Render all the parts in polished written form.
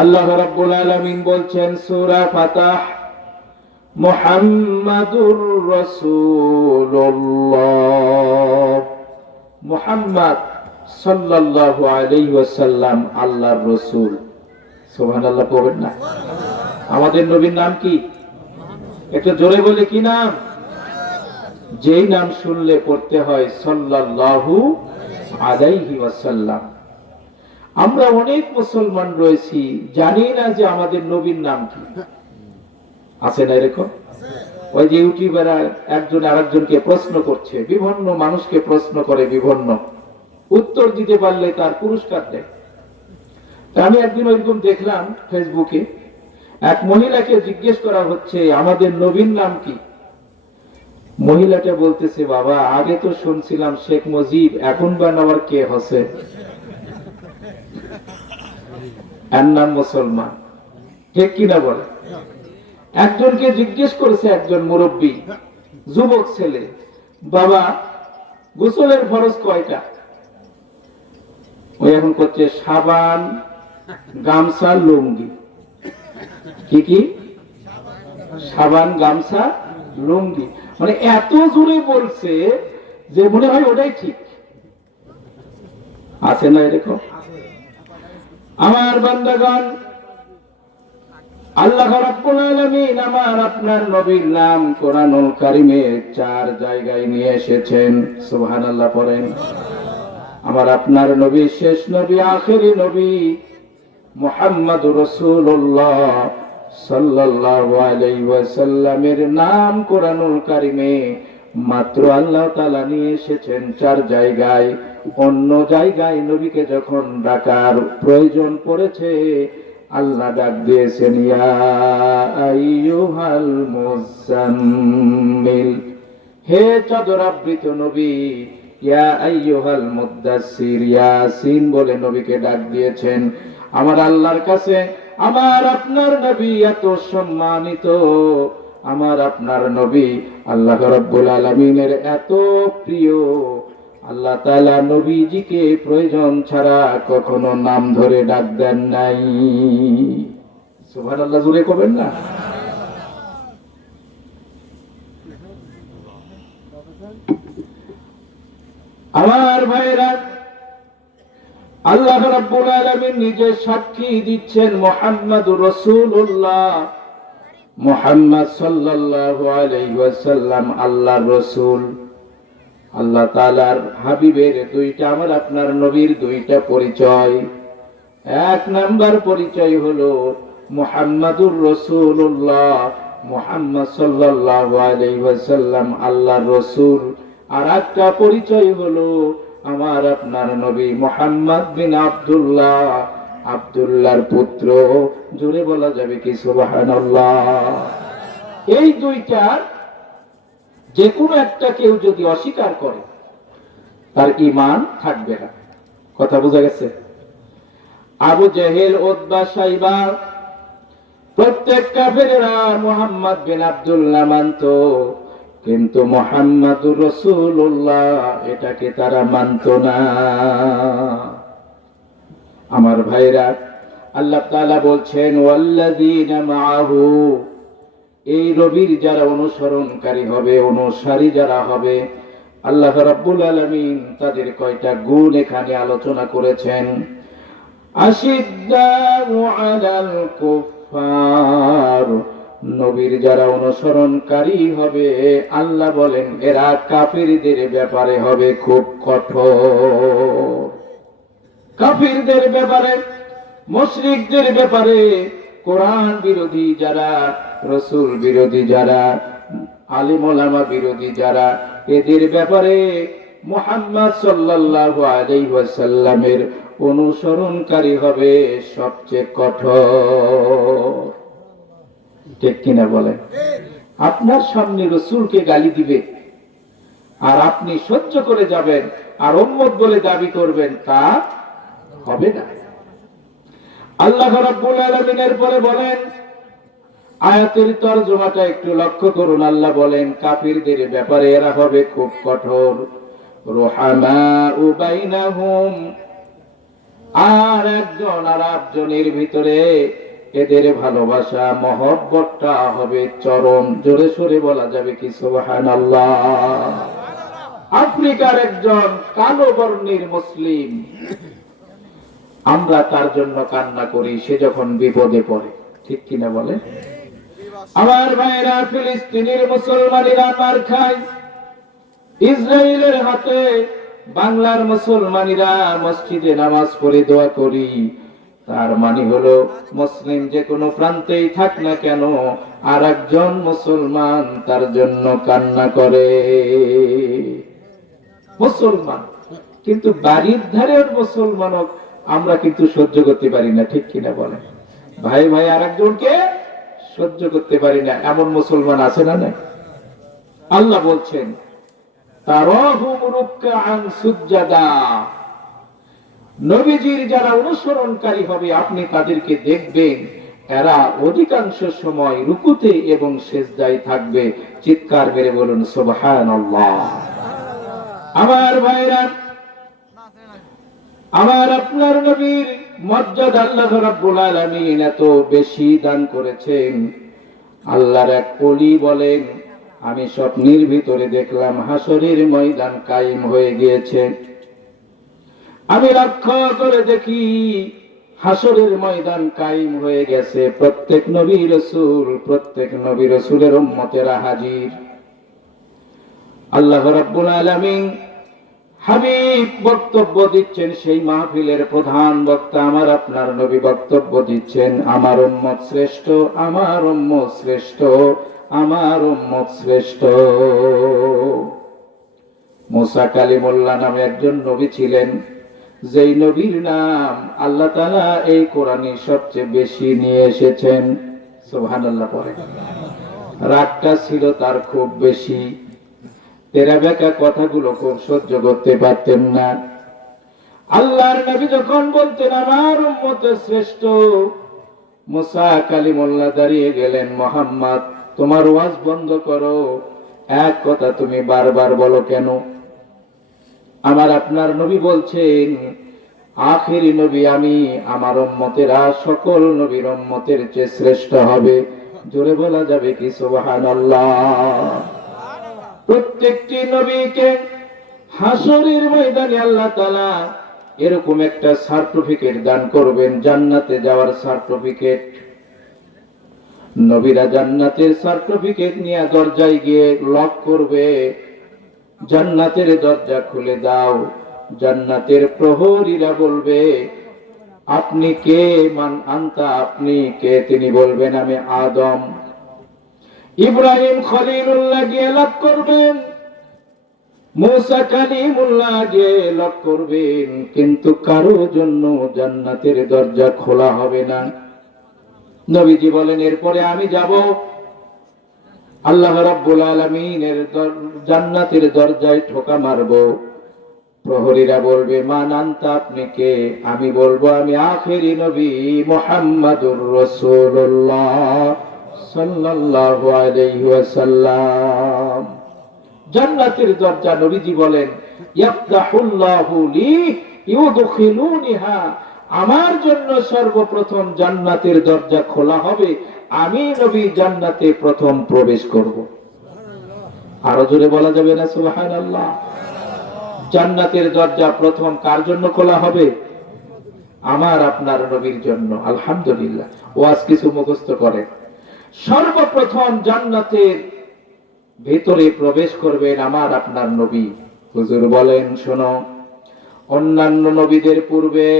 আল্লাহ রাব্বুল আলামিন বলছেন সূরা ফাতাহ, মুহাম্মাদুর রাসূলুল্লাহ, মুহাম্মদ সাল্লাল্লাহু আলাইহি ওয়াসাল্লাম আল্লাহর রাসূল। সুবহানাল্লাহ পড়বেন না? আমাদের নবীর নাম কি? একটু জোরে বলে কি নাম? যেই নাম শুনলে পড়তে হয় সাল্লাল্লাহু আলাইহি ওয়াসাল্লাম। আমরা অনেক মুসলমান রয়েছি, জানি না যে আমাদের নবীর নাম কি। আছে না এরকম? ওই যে ইউটিউবাররা একজন আরেকজনকে প্রশ্ন করছে, বিভিন্ন মানুষকে প্রশ্ন করে, বিভিন্ন উত্তর দিতে পারলে তার পুরস্কার দেয়। আমি একদিন ওইরকম দেখলাম ফেসবুকে, এক মহিলাকে জিজ্ঞেস করা হচ্ছে আমাদের নবীর নাম কি। মহিলাটা বলতেছে, বাবা আগে তো শুনছিলাম শেখ মুজিব, এখন বানাবার কে হোসেন, এর নাম মুসলমান। ঠিক কিনা বলে? একজনকে জিজ্ঞেস করেছে একজন মুরব্বী যুবক ছেলে, বাবা গোসলের ফরজ কয়টা? ওই এখন করছে সাবান, গামছা, লুঙ্গি। কি কি? সাবান, গামছা, লুঙ্গি। মানে এত জোরে বলছে যে মনে হয় ওটাই ঠিক। আছে না এরকম? আমার বান্দাগণ, আল্লাহ রাব্বুল আলামিন আমার আপনার নবীর নাম কোরআনুল কারীমে 4 জায়গায় নিয়ে এসেছেন। সুবহানাল্লাহ পড়েন। আমার আপনার নবী, শেষ নবী, আখেরি নবী মুহাম্মদুর রাসূলুল্লাহ সাল্লাল্লাহু আলাইহি ওয়াসাল্লামের নাম কোরআনুল কারীমে মাত্র আল্লাহ তাআলা নিয়ে এসেছেন 4 জায়গায়। অন্য জায়গায় নবীকে যখন ডাকার প্রয়োজন পড়েছে, আল্লাহ ডাক দিয়েছেন ইয়া আইয়ুহাল মুজাম্মিল, হে চাদরাবৃত নবী। ইয়া আইয়ুহাল মুদ্দাসসির, ইয়াসিন বলে নবীকে ডাক দিয়েছেন। আমার আল্লাহর কাছে আমার আপনার নবী এত সম্মানিত, আমার আপনার নবী আল্লাহ রাব্বুল আলামিনের এত প্রিয়, আল্লাহ তাআলা নবীজিকে প্রয়োজন ছাড়া কখনো নাম ধরে ডাক দেন নাই। সুবহানাল্লাহ জোরে কবেন না? আমার ভাইরা, আল্লাহ রাব্বুল আলামিন নিজে সাক্ষী দিচ্ছেন মুহাম্মাদুর রাসূলুল্লাহ, মুহাম্মদ সাল্লাল্লাহু আলাইহি ওয়াসাল্লাম আল্লাহর রাসূল। আল্লাহ তাআলার হাবিবের দুইটা, আমার আপনার নবীর দুইটা পরিচয়। এক নাম্বার পরিচয় হলো মুহাম্মাদুর রাসূলুল্লাহ, মুহাম্মদ সাল্লাল্লাহু আলাইহি ওয়াসাল্লাম আল্লাহর রাসূল। আর একটা পরিচয় হলো আমার আপনার নবী মুহাম্মদ বিন আব্দুল্লাহ, আব্দুল্লাহর পুত্র। জোরে বলা যাবে কি সুবহানাল্লাহ? এই দুইটার যে কোনো একটা কেউ যদি অস্বীকার করে, তার ঈমান থাকবে না। কথা বোঝা গেছে? আবু জেহেল, উতবা, সাইবা প্রত্যেক কাফেরেরা মুহাম্মদ বিন আব্দুল্লাহ মানত, কিন্তু মুহাম্মাদুর রাসূলুল্লাহ এটাকে তারা মানত না। আমার ভাইরা, আল্লাহ তাআলা বলছেন ওয়াল্লাযীনা মাআহু, এই নবীর যারা অনুসরণকারী হবে, অনুসারী যারা হবে, আল্লাহ রাব্বুল আলামিন তাদের কয়টা গুণ এখানে আলোচনা করেছেন। আশিদ্দাউ আলাল কুফফার, নবীর যারা অনুসরণকারী হবে, আল্লাহ বলেন এরা কাফিরদের ব্যাপারে হবে খুব কঠোর। কাফিরদের ব্যাপারে, মুশরিকদের ব্যাপারে, কোরআন বিরোধী যারা, রাসূল বিরোধী যারা, আলিম ওলামা বিরোধী যারা, এদের ব্যাপারে মুহাম্মদ সাল্লাল্লাহু আলাইহি ওয়াসাল্লামের অনুসরণকারী হবে সবচেয়ে কঠোর। ঠিক কিনা বলেন? আপনার সামনে রাসূলকে গালি দিবে আর আপনি সহ্য করে যাবেন আর উম্মত বলে দাবি করবেন, তা হবে না। আল্লাহ রাব্বুল আলামিনের পরে বলেন, আয়াতের তরজমাটা একটু লক্ষ্য করুন। আল্লাহ বলেন কাফিরদের ব্যাপারে এরা হবে খুব কঠোর। রুহামাউ বাইনাহুম, আর একজন আরেকজনের ভিতরে এদের ভালোবাসা মহব্বতটা হবে চরম। জোরে সোরে বলা যাবে কি সুবহানাল্লাহ। আফ্রিকার একজন কালো বর্ণের মুসলিম, আমরা তার জন্য কান্না করি সে যখন বিপদে পড়ে, ঠিক কিনা বলে? আমার ভাইরা, ফিলিস্তিনের মুসলমানেরা মার খায় ইসরায়েলের হাতে, বাংলার মুসলমানেরা মসজিদে নামাজ পড়ে দোয়া করি। তার মানে হলো মুসলিম যে কোনো প্রান্তেই থাক না কেন, আর একজন মুসলমান তার জন্য কান্না করে। মুসলমান কিন্তু বাড়ির ধারের মুসলমান আমরা কিন্তু সহ্য করতে পারি না, ঠিক কিনা বলে? ভাই ভাই আর একজনকে সহ্য করতে পারি না, এমন মুসলমান আছে না? নাই। আল্লাহ বলছেন তারাহুম রুকআন সুজদা, নবীজির যারা অনুসরণকারী হবে আপনি তাদেরকে দেখবেন এরা অধিকাংশ সময় রুকুতে এবং সিজদায় থাকবে। চিৎকার মেরে বলুন সুবহানাল্লাহ। আমার ভাইরা, আমার আপনার নবীর মর্যাদা আল্লাহ রাব্বুল আলামিন এত বেশি দান করেছেন। আল্লাহর এক ওলি বলেন, আমি স্বপ্নের ভিতরে দেখলাম হাসরের ময়দান কায়েম হয়ে গিয়েছে। আমি লক্ষ্য করে দেখি হাসরের ময়দান কায়েম হয়ে গেছে। প্রত্যেক নবী রাসূলের উম্মতেরা হাজির। আল্লাহ রাব্বুল আলামিন হাবিব বক্তব্য দিচ্ছেন, সেই মাহফিলের প্রধান বক্তা আমার আপনার নবী বক্তব্য দিচ্ছেন, আমার উম্মত শ্রেষ্ঠ, আমার উম্মত শ্রেষ্ঠ, আমার উম্মত শ্রেষ্ঠ। মুসা কালিমুল্লাহ নামে একজন নবী ছিলেন, যেই নবীর নাম আল্লাহ তাআলা এই কোরআনে সবচেয়ে বেশি নিয়ে এসেছেন। সুবহানাল্লাহ পড়ে। রাগটা ছিল তার খুব বেশি, তেরা বেকা কথাগুলো খুব সহ্য করতে পারতেন না। আল্লাহর নবী যখন বলতেন আমার উম্মতের শ্রেষ্ঠ, মুসা কালিমুল্লাহ দাঁড়িয়ে গেলেন, মুহাম্মদ তোমার ওয়াজ বন্ধ করো, এক কথা তুমি বারবার বলো কেন? আমার আপনার নবী বলছেন আখেরি নবী আমি, আমার উম্মতেরা সকল নবীর উম্মতের চেয়ে শ্রেষ্ঠ হবে। জোরে বলা যাবে কি সুবহানাল্লাহ। প্রত্যেকটি নবীকে হাসরের ময়দানে আল্লাহ তাআলা এরকম একটা সার্টিফিকেট দান করবেন, জান্নাতে যাওয়ার সার্টিফিকেট। নবীরা জান্নাতের সার্টিফিকেট নিয়ে দরজায় গিয়ে লক করবে, জান্নাতের দরজা খুলে দাও। জান্নাতের প্রহরীরা বলবে আপনি কে? মান আনতা, আপনি কে? তিনি বলবেন আমি আদম। ইব্রাহিম খলিলুল্লাহ গিয়ে লক করবেন, মুসা কালিমুল্লাহ গিয়ে লক করবেন, কিন্তু কারো জন্য জান্নাতের দরজা খোলা হবে না। নবীজি বলেন এরপরে আমি যাব, আল্লাহ রাব্বুল আলামিনের জান্নাতের দরজায় ঠোকা মারব। প্রহরীরা বলবে মান আনতা, আপনি কে? আমি বলবো আমি আখেরি নবী মুহাম্মাদুর রাসূলুল্লাহ সাল্লাল্লাহু আলাইহি ওয়াসাল্লাম। জান্নাতের দরজা নবীজি বলেন ইয়াফতাহুল্লাহু লি ইউদখিলুনিহা, আমার জন্য সর্বপ্রথম জান্নাতের দরজা খোলা হবে, আমি নবী জান্নাতে প্রথম প্রবেশ করব। আরো জোরে বলা যাবে না সুবহানাল্লাহ? জান্নাতের দরজা প্রথম কার জন্য খোলা হবে? আমার আপনার নবীর জন্য। আলহামদুলিল্লাহ। ওয়াজ কিছু মুখস্থ করে। সর্বপ্রথম জান্নাতের ভেতরে প্রবেশ করবেন আমার আপনার নবী। হুজুর বলেন শোনো, অন্যান্য নবীদের পূর্বে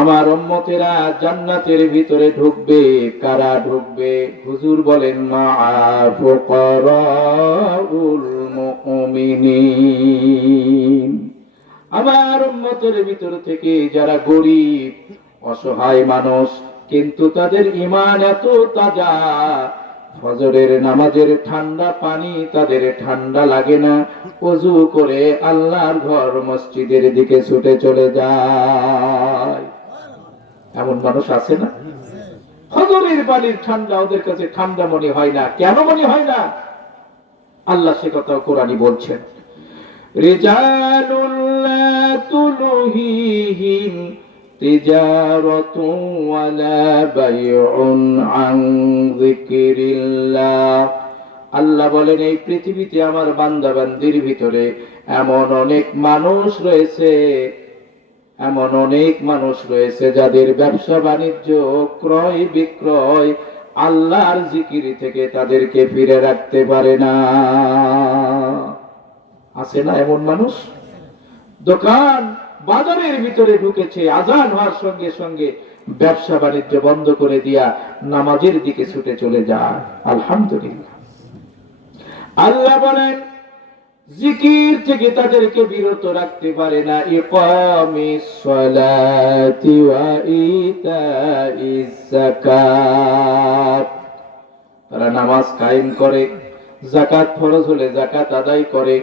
আমার উম্মতেরা জান্নাতের ভিতরে ঢুকবে। কারা ঢুকবে? হুজুর বলেন মা ফুকারাউল মুমিনিন, আমার উম্মতের ভিতর থেকে যারা গরীব অসহায় মানুষ, কিন্তু তাদের ঈমান এত তাজা, ফজরের নামাজের ঠান্ডা পানি তাদের ঠান্ডা লাগে না, ওযু করে আল্লাহর ঘর মসজিদের দিকে ছুটে চলে যায়। এমন মানুষ আছে না? ফজরের পানির ঠান্ডা ওদের কাছে ঠান্ডা মনে হয় না। কেন মনে হয় না? আল্লাহ সে কথা কোরআনে বলছেন, রিজালুন লা তুলহিহিম তিজারাতুন ওয়ালা বাইউন আন যিকরিল্লাহ। আল্লাহ বলেন, এই পৃথিবীতে আমার বান্দা বান্দির ভিতরে এমন অনেক মানুষ রয়েছে যাদের ব্যবসা বাণিজ্য, ক্রয় বিক্রয় আল্লাহর জিকির থেকে তাদেরকে ফিরে রাখতে পারে না। আছে না এমন মানুষ? দোকান বাজারের ভিতরে ঢুকেছে, আজান হওয়ার সঙ্গে সঙ্গে ব্যবসা বাণিজ্য বন্ধ করে দিয়া নামাজের দিকে ছুটে চলে যায়। আলহামদুলিল্লাহ। আল্লাহ বলেন, জিকির থেকে তাদেরকে বিরত রাখতে পারে না। ইকামিস সালাতি ওয়া ইতাইজ যাকাত, তারা নামাজ কায়েম করে, যাকাত ফরজ হলে যাকাত আদায় করে।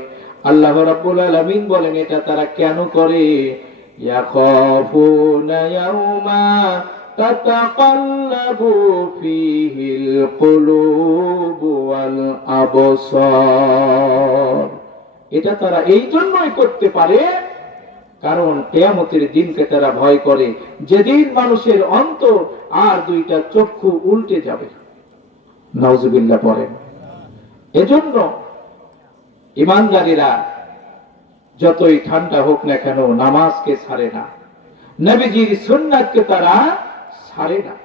আল্লাহ রাব্বুল আলামিন বলেন, এটা তারা কেন করে? ইয়াখাফুনা ইয়াওমা তাতাকাল্লাবু ফীহিল কুলুবু ওয়াল আবসার। এটা তারা এই জন্যই করতে পারে কারণ কিয়ামতের দিনকে তারা ভয় করে, যেদিন মানুষের অন্তর আর দুইটা চক্ষু উল্টে যাবে। নাউজুবিল্লাহ পড়েন। এজন্য ঈমানদারেরা যতই ঠান্ডা হোক না কেন নামাজকে ছাড়ে না, নবীজির সুন্নাতকে তারা ছাড়ে না।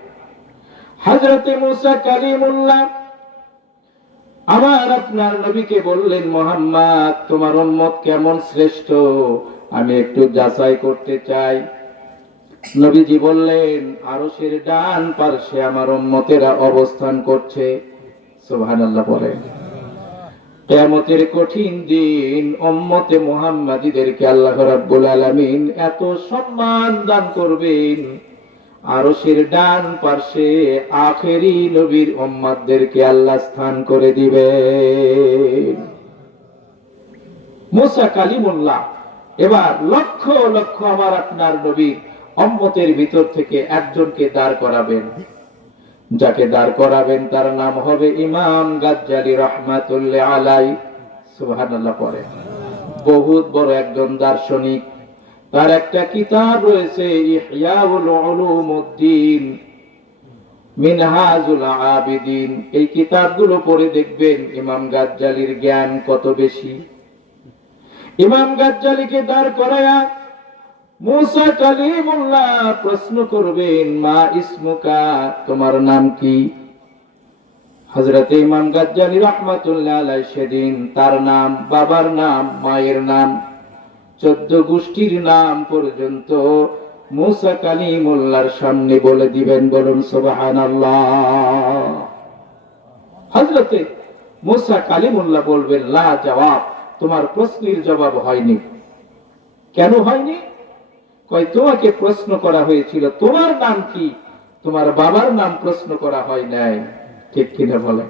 হযরতে মুসা কালিমুল্লাহ আমার আপনার নবীকে বললেন, মুহাম্মদ তোমার উম্মত কেমন শ্রেষ্ঠ আমি একটু যাচাই করতে চাই। নবীজি বললেন, আরশের ডান পার্শ্বে আমার উম্মতেরা অবস্থান করছে। সুবহানাল্লাহ বলেন। কিয়ামতের কঠিন দিন উম্মতে মুহাম্মাদীদেরকে আল্লাহ রাব্বুল আলামিন এত সম্মান দান করবেন, আরশের ডান পার্শ্বে আখেরি নবীর উম্মতদেরকে আল্লাহ স্থান করে দিবেন। মুসা কালিমুল্লাহ এবার লক্ষ লক্ষ আমার আপনার নবীর উম্মতের ভিতর থেকে একজনকে দাঁড় করাবেন। যাকে দাঁড় করাবেন তার নাম হবে ইমাম গাজ্জালী রাহমাতুল্লাহ আলাইহি। সুবহানাল্লাহ পড়ে। বহুত বড় একজন দার্শনিক। তার একটা কিতাব রয়েছে ইহইয়াউল উলুমুদ্দিন, মিনহাজুল আবিদিন। এই কিতাবগুলো পড়ে দেখবেন ইমাম গাজ্জালীর জ্ঞান কত বেশি। ইমাম গাজ্জালীকে দাঁড় করায়া মুসা কালিমুল্লাহ প্রশ্ন করবেন, মা ইসমুকা, তোমার নাম কি? হযরত ইমাম গাজ্জালী রাহমাতুল্লাহ আলাইহি সেদিন তার নাম, বাবার নাম, মায়ের নাম, 14 গোষ্ঠীর নাম পর্যন্ত মুসা কালিমুল্লাহর সামনে বলে দিবেন। বলুন সুবহানাল্লাহ। হযরতে মুসা কালিমুল্লাহ বলবেন, লা জবাব, তোমার প্রশ্নের জবাব হয়নি। কেন হয়নি? কয়, তোমাকে প্রশ্ন করা হয়েছিল তোমার নাম কি, তোমার বাবার নাম প্রশ্ন করা হয় নাই। ঠিক কিনা বলেন?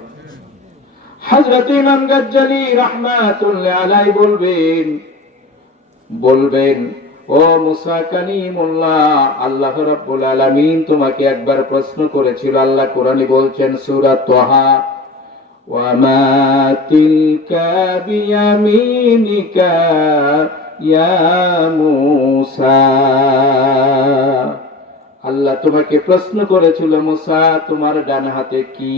হযরত ইমাম গাজ্জালী রাহমাতুল্লাহ আলাইহি বলবেন, ও মুসা কালিমুল্লাহ, আল্লাহ রাব্বুল আলামিন তোমাকে একবার প্রশ্ন করেছিল। আল্লাহ কোরআনে বলছেন সূরা তাহা, ওয়া মা তিলকা বিয়ামিনিকা ইয়া মুসা। আল্লাহ তোমাকে প্রশ্ন করেছিল, মুসা তোমার ডান হাতে কি?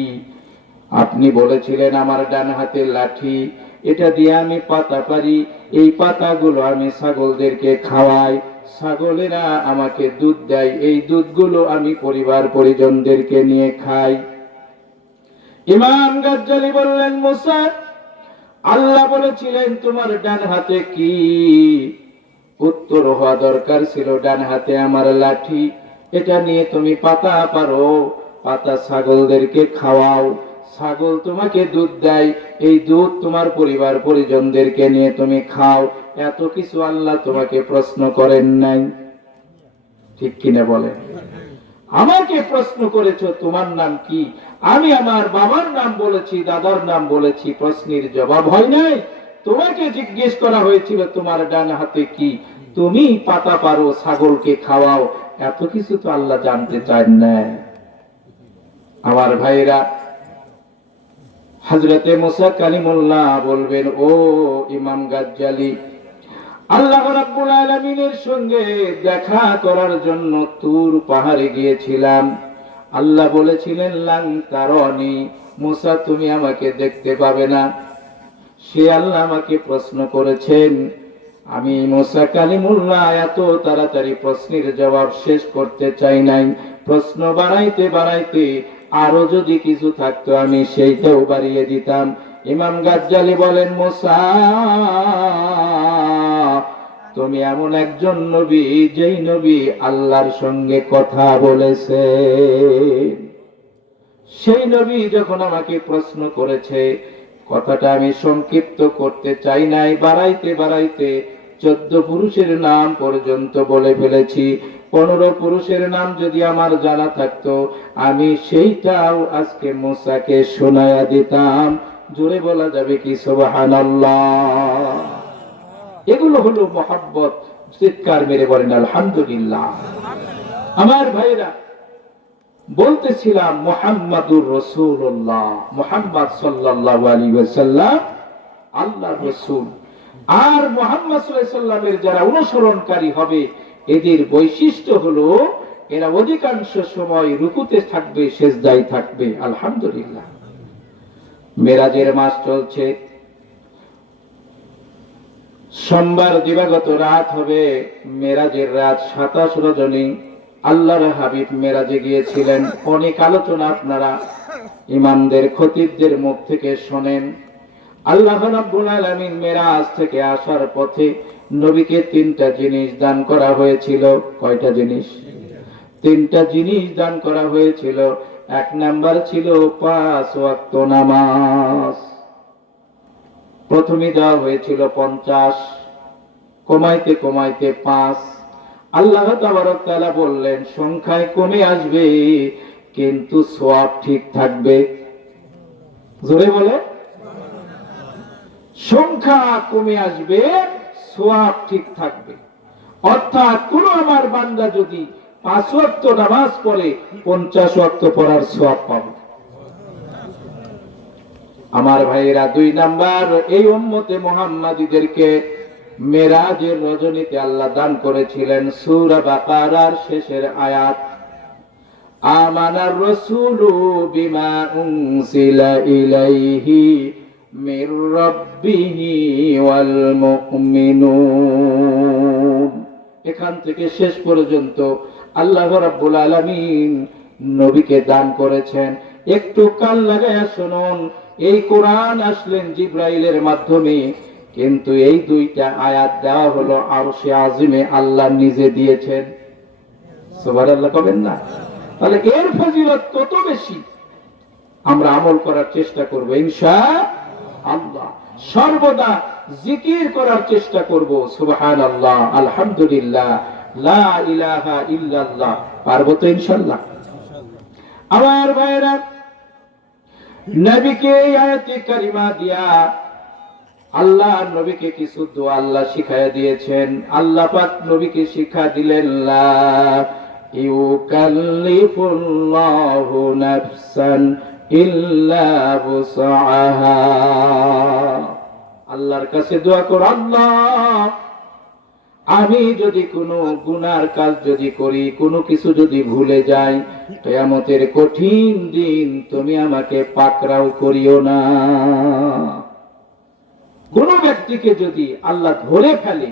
আপনি বলেছিলেন আমার ডান হাতে লাঠি, এটা দিয়ে আমি পাতা পারি, এই পাতাগুলো আমি ছাগলদেরকে খাওয়াই, ছাগলেরা আমাকে দুধ দেয়, এই দুধগুলো আমি পরিবার পরিজনদেরকে নিয়ে খাই। ইমাম গাজ্জালী বললেন, মুসা আল্লাহ বলেছিলেন তোমার ডান হাতে কি? উত্তর হওয়া দরকার ছিল ডান হাতে আমার লাঠি, এটা নিয়ে তুমি পাতা পারো, পাতা ছাগলদেরকে খাওয়াও, ছাগল তোমাকে দুধ দেয়, এই দুধ তোমার পরিবার পরিজনদেরকে নিয়ে তুমি খাও। এত কিছু আল্লাহ তোমাকে প্রশ্ন করেন নাই। ঠিক কিনা বলেন? আমাকে প্রশ্ন করেছো তোমার নাম কি, আমি আমার বাবার নাম বলেছি, দাদার নাম বলেছি, প্রশ্নের জবাব হয় নাই। তোমাকে জিজ্ঞেস করা হয়েছিল তোমার ডান হাতে কি, তুমি পাতা পারো, ছাগলকে খাওয়াও, এত কিছু তো আল্লাহ জানতে চান না। আমার ভাইরা, হযরতে মুসা কালিমুল্লাহ বলবেন, ও ইমাম গাজ্জালী, আল্লাহ রাব্বুল আলামিনের সঙ্গে দেখা করার জন্য তুর পাহাড়ে গিয়েছিলাম। আল্লাহ বলেছিলেন লাং তারানি, মুসা তুমি আমাকে দেখতে পাবে না। সে আল্লাহ আমাকে প্রশ্ন করেছেন, আমি মুসা কালিমুল্লাহ এত তাড়াতাড়ি প্রশ্নের জবাব শেষ করতে চাই নাই। প্রশ্ন বাড়াইতে বাড়াইতে আরো যদি কিছু থাকতো আমি সেইটাও বাড়িয়ে দিতাম। ইমাম গাজ্জালি বলেন, মুসা তুমি এমন একজন নবী যেই নবী আল্লাহর সঙ্গে কথা বলেছে। সেই নবী যখন আমাকে প্রশ্ন করেছে, কথাটা আমি সংক্ষিপ্ত করতে চাই নাই, বাড়াইতে বাড়াইতে 14 পুরুষের নাম পর্যন্ত বলে ফেলেছি। 15 পুরুষের নাম যদি আমার জানা থাকতো আমি সেইটাও আজকে মুসাকে শোনায়া দিতাম। জোরে বলা যাবে কি সুবহানাল্লাহ? এগুলো হলো মহব্বত। চিৎকার মেরে বলেন আলহামদুলিল্লাহ। আমার ভাইরা, বলতেছিলাম মুহাম্মাদুর রাসূলুল্লাহ, মুহাম্মদ সাল্লাল্লাহু আলাইহি ওয়াসাল্লাম আল্লাহর রাসূল। আর মুহাম্মদ সাল্লাল্লাহু আলাইহি ওয়াসাল্লামের যারা অনুসরণকারী হবে এদের বৈশিষ্ট্য হলো এরা অধিকাংশ সময় রুকুতে থাকবে, সিজদায় থাকবে। আলহামদুলিল্লাহ। মেরাজের মাস চলছে, সোমবার দিবাগত রাত হবে মেরাজের রাত। 27 রজনী আল্লাহর হাবিব মেরাজে গিয়েছিলেন। অনেক আলোচনা আপনারা ইমামদের খতিবদের মুখ থেকে শোনেন। আল্লাহ রাব্বুল আলামিন মেরাজ থেকে আসার পথে নবীকে 3টা জিনিস দান করা হয়েছিল। কয়টা জিনিস? 3টা জিনিস দান করা হয়েছিল। 1 নাম্বার ছিল 5 ওয়াক্ত নামাজ। প্রথমে দেওয়া হয়েছিল 50, কমাইতে কমাইতে 5। আল্লাহ তাবারক তাআলা বললেন সংখ্যায় কমে আসবে কিন্তু সওয়াব ঠিক থাকবে। জোরে বলে, সংখ্যা কমে আসবে, সওয়াব ঠিক থাকবে। অর্থাৎ কোন আমার বান্দা যদি 5 ওয়াক্ত নামাজ পড়ে 50 ওয়াক্ত পড়ার সওয়াব পাবে। আমার ভাইয়েরা, 2 নাম্বার, এই উম্মতে মুহাম্মাদীদেরকে মেরাজের রজনীতে আল্লাহ দান করেছিলেন সূরা বাকারার শেষের আয়াত, আমানার রাসূলু বিমা উনসিলা ইলাইহি মির রাব্বিহি ওয়াল মুমিনুন। এখান থেকে শেষ পর্যন্ত আল্লাহ রাব্বুল আলামিন নবীকে দান করেছেন। একটু কান লাগায়া শুনুন, এই কোরআন আসলেন জিবরাইলের মাধ্যমে, কিন্তু এই 2টা আয়াত দেওয়া হলো আরশে আজিমে, আল্লাহ নিজে দিয়েছেন। সুবহানাল্লাহ কবেন না? তাহলে এর ফজিলত কত বেশি, আমরা আমল করার চেষ্টা করব ইনশাআল্লাহ। সর্বদা জিকির করার চেষ্টা করব সুবহানাল্লাহ, আলহামদুলিল্লাহ, লা ইলাহা ইল্লাল্লাহ। পারবো তো ইনশাআল্লাহ? আমার ভাইরা, নবীকে আয়াতে কারিমা দিয়া আল্লাহ নবীকে কিছু দোয়া আল্লাহ শিখায়া দিয়েছেন। আল্লাহ পাক নবীকে শিক্ষা দিলেন, লা ইউকাল্লিফুল্লাহু নাফসান ইল্লা বুসআহা। আল্লাহর কাছে দোয়া কর, আল্লাহ আমি যদি কোনো গুনার কাজ যদি করি, কোনো কিছু যদি ভুলে যাই, কিয়ামতের কঠিন দিন তুমি আমাকে পাকড়াও করিও না। কোন ব্যক্তিকে যদি আল্লাহ ধরে ফেলে,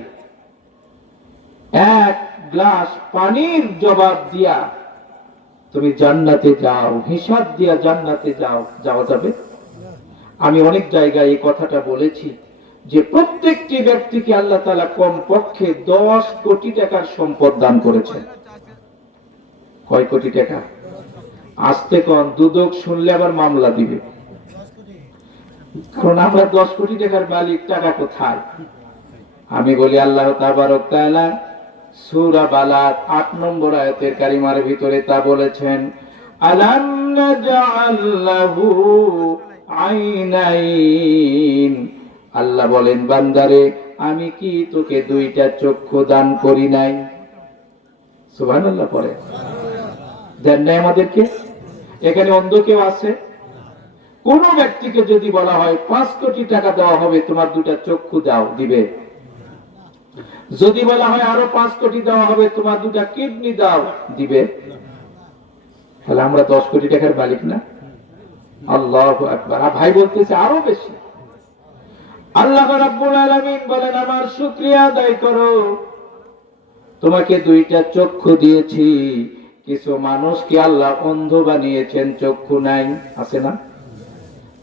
1 গ্লাস পানির জবাব দিয়া তুমি জান্নাতে যাও, হিসাব দিয়া জান্নাতে যাওয়া যাবে? আমি অনেক জায়গায় এই কথাটা বলেছি যে প্রত্যেকটি ব্যক্তিকে আল্লাহ তাআলা কমপক্ষে 10 কোটি টাকার সম্পদ দান করেছেন। কয় কোটি টাকা? আস্তে কোন, দুদক শুনলে আবার মামলা দিবে। কারণ আমরা 10 কোটি টাকার মালিক, টাকা কোথায়? আমি বলি আল্লাহ তাবারক তাআলা সূরা বালাদ 8 নম্বর আয়াতের কারিমার ভিতরে তা বলেছেন, আলাম নাজআল লাহু আইনাইন। আল্লাহ বলেন, বান্দারে আমি কি তোকে 2টা চক্ষু দান করি নাই? সুবহানাল্লাহ পড়ে দেন নাই আমাদেরকে? এখানে অন্ধ কেউ আছে? কোন ব্যক্তিকে যদি বলা হয় 5 কোটি টাকা দেওয়া হবে, তোমার 2টা চক্ষু দাও, দিবে? যদি বলা হয় আরো 5 কোটি দেওয়া হবে, তোমার 2টা কিডনি দাও, দিবে? তাহলে আমরা 10 কোটি টাকার মালিক না? আল্লাহু আকবার। ভাই বলতেছে আরো বেশি। আল্লাহ রাব্বুল আলামিন বলেন, আমার শুকরিয়া আদায় করো, তোমাকে 2টা চক্ষু দিয়েছি। কিছু মানুষকে আল্লাহ অন্ধ বানিয়েছেন, চক্ষু নাই, আছে না?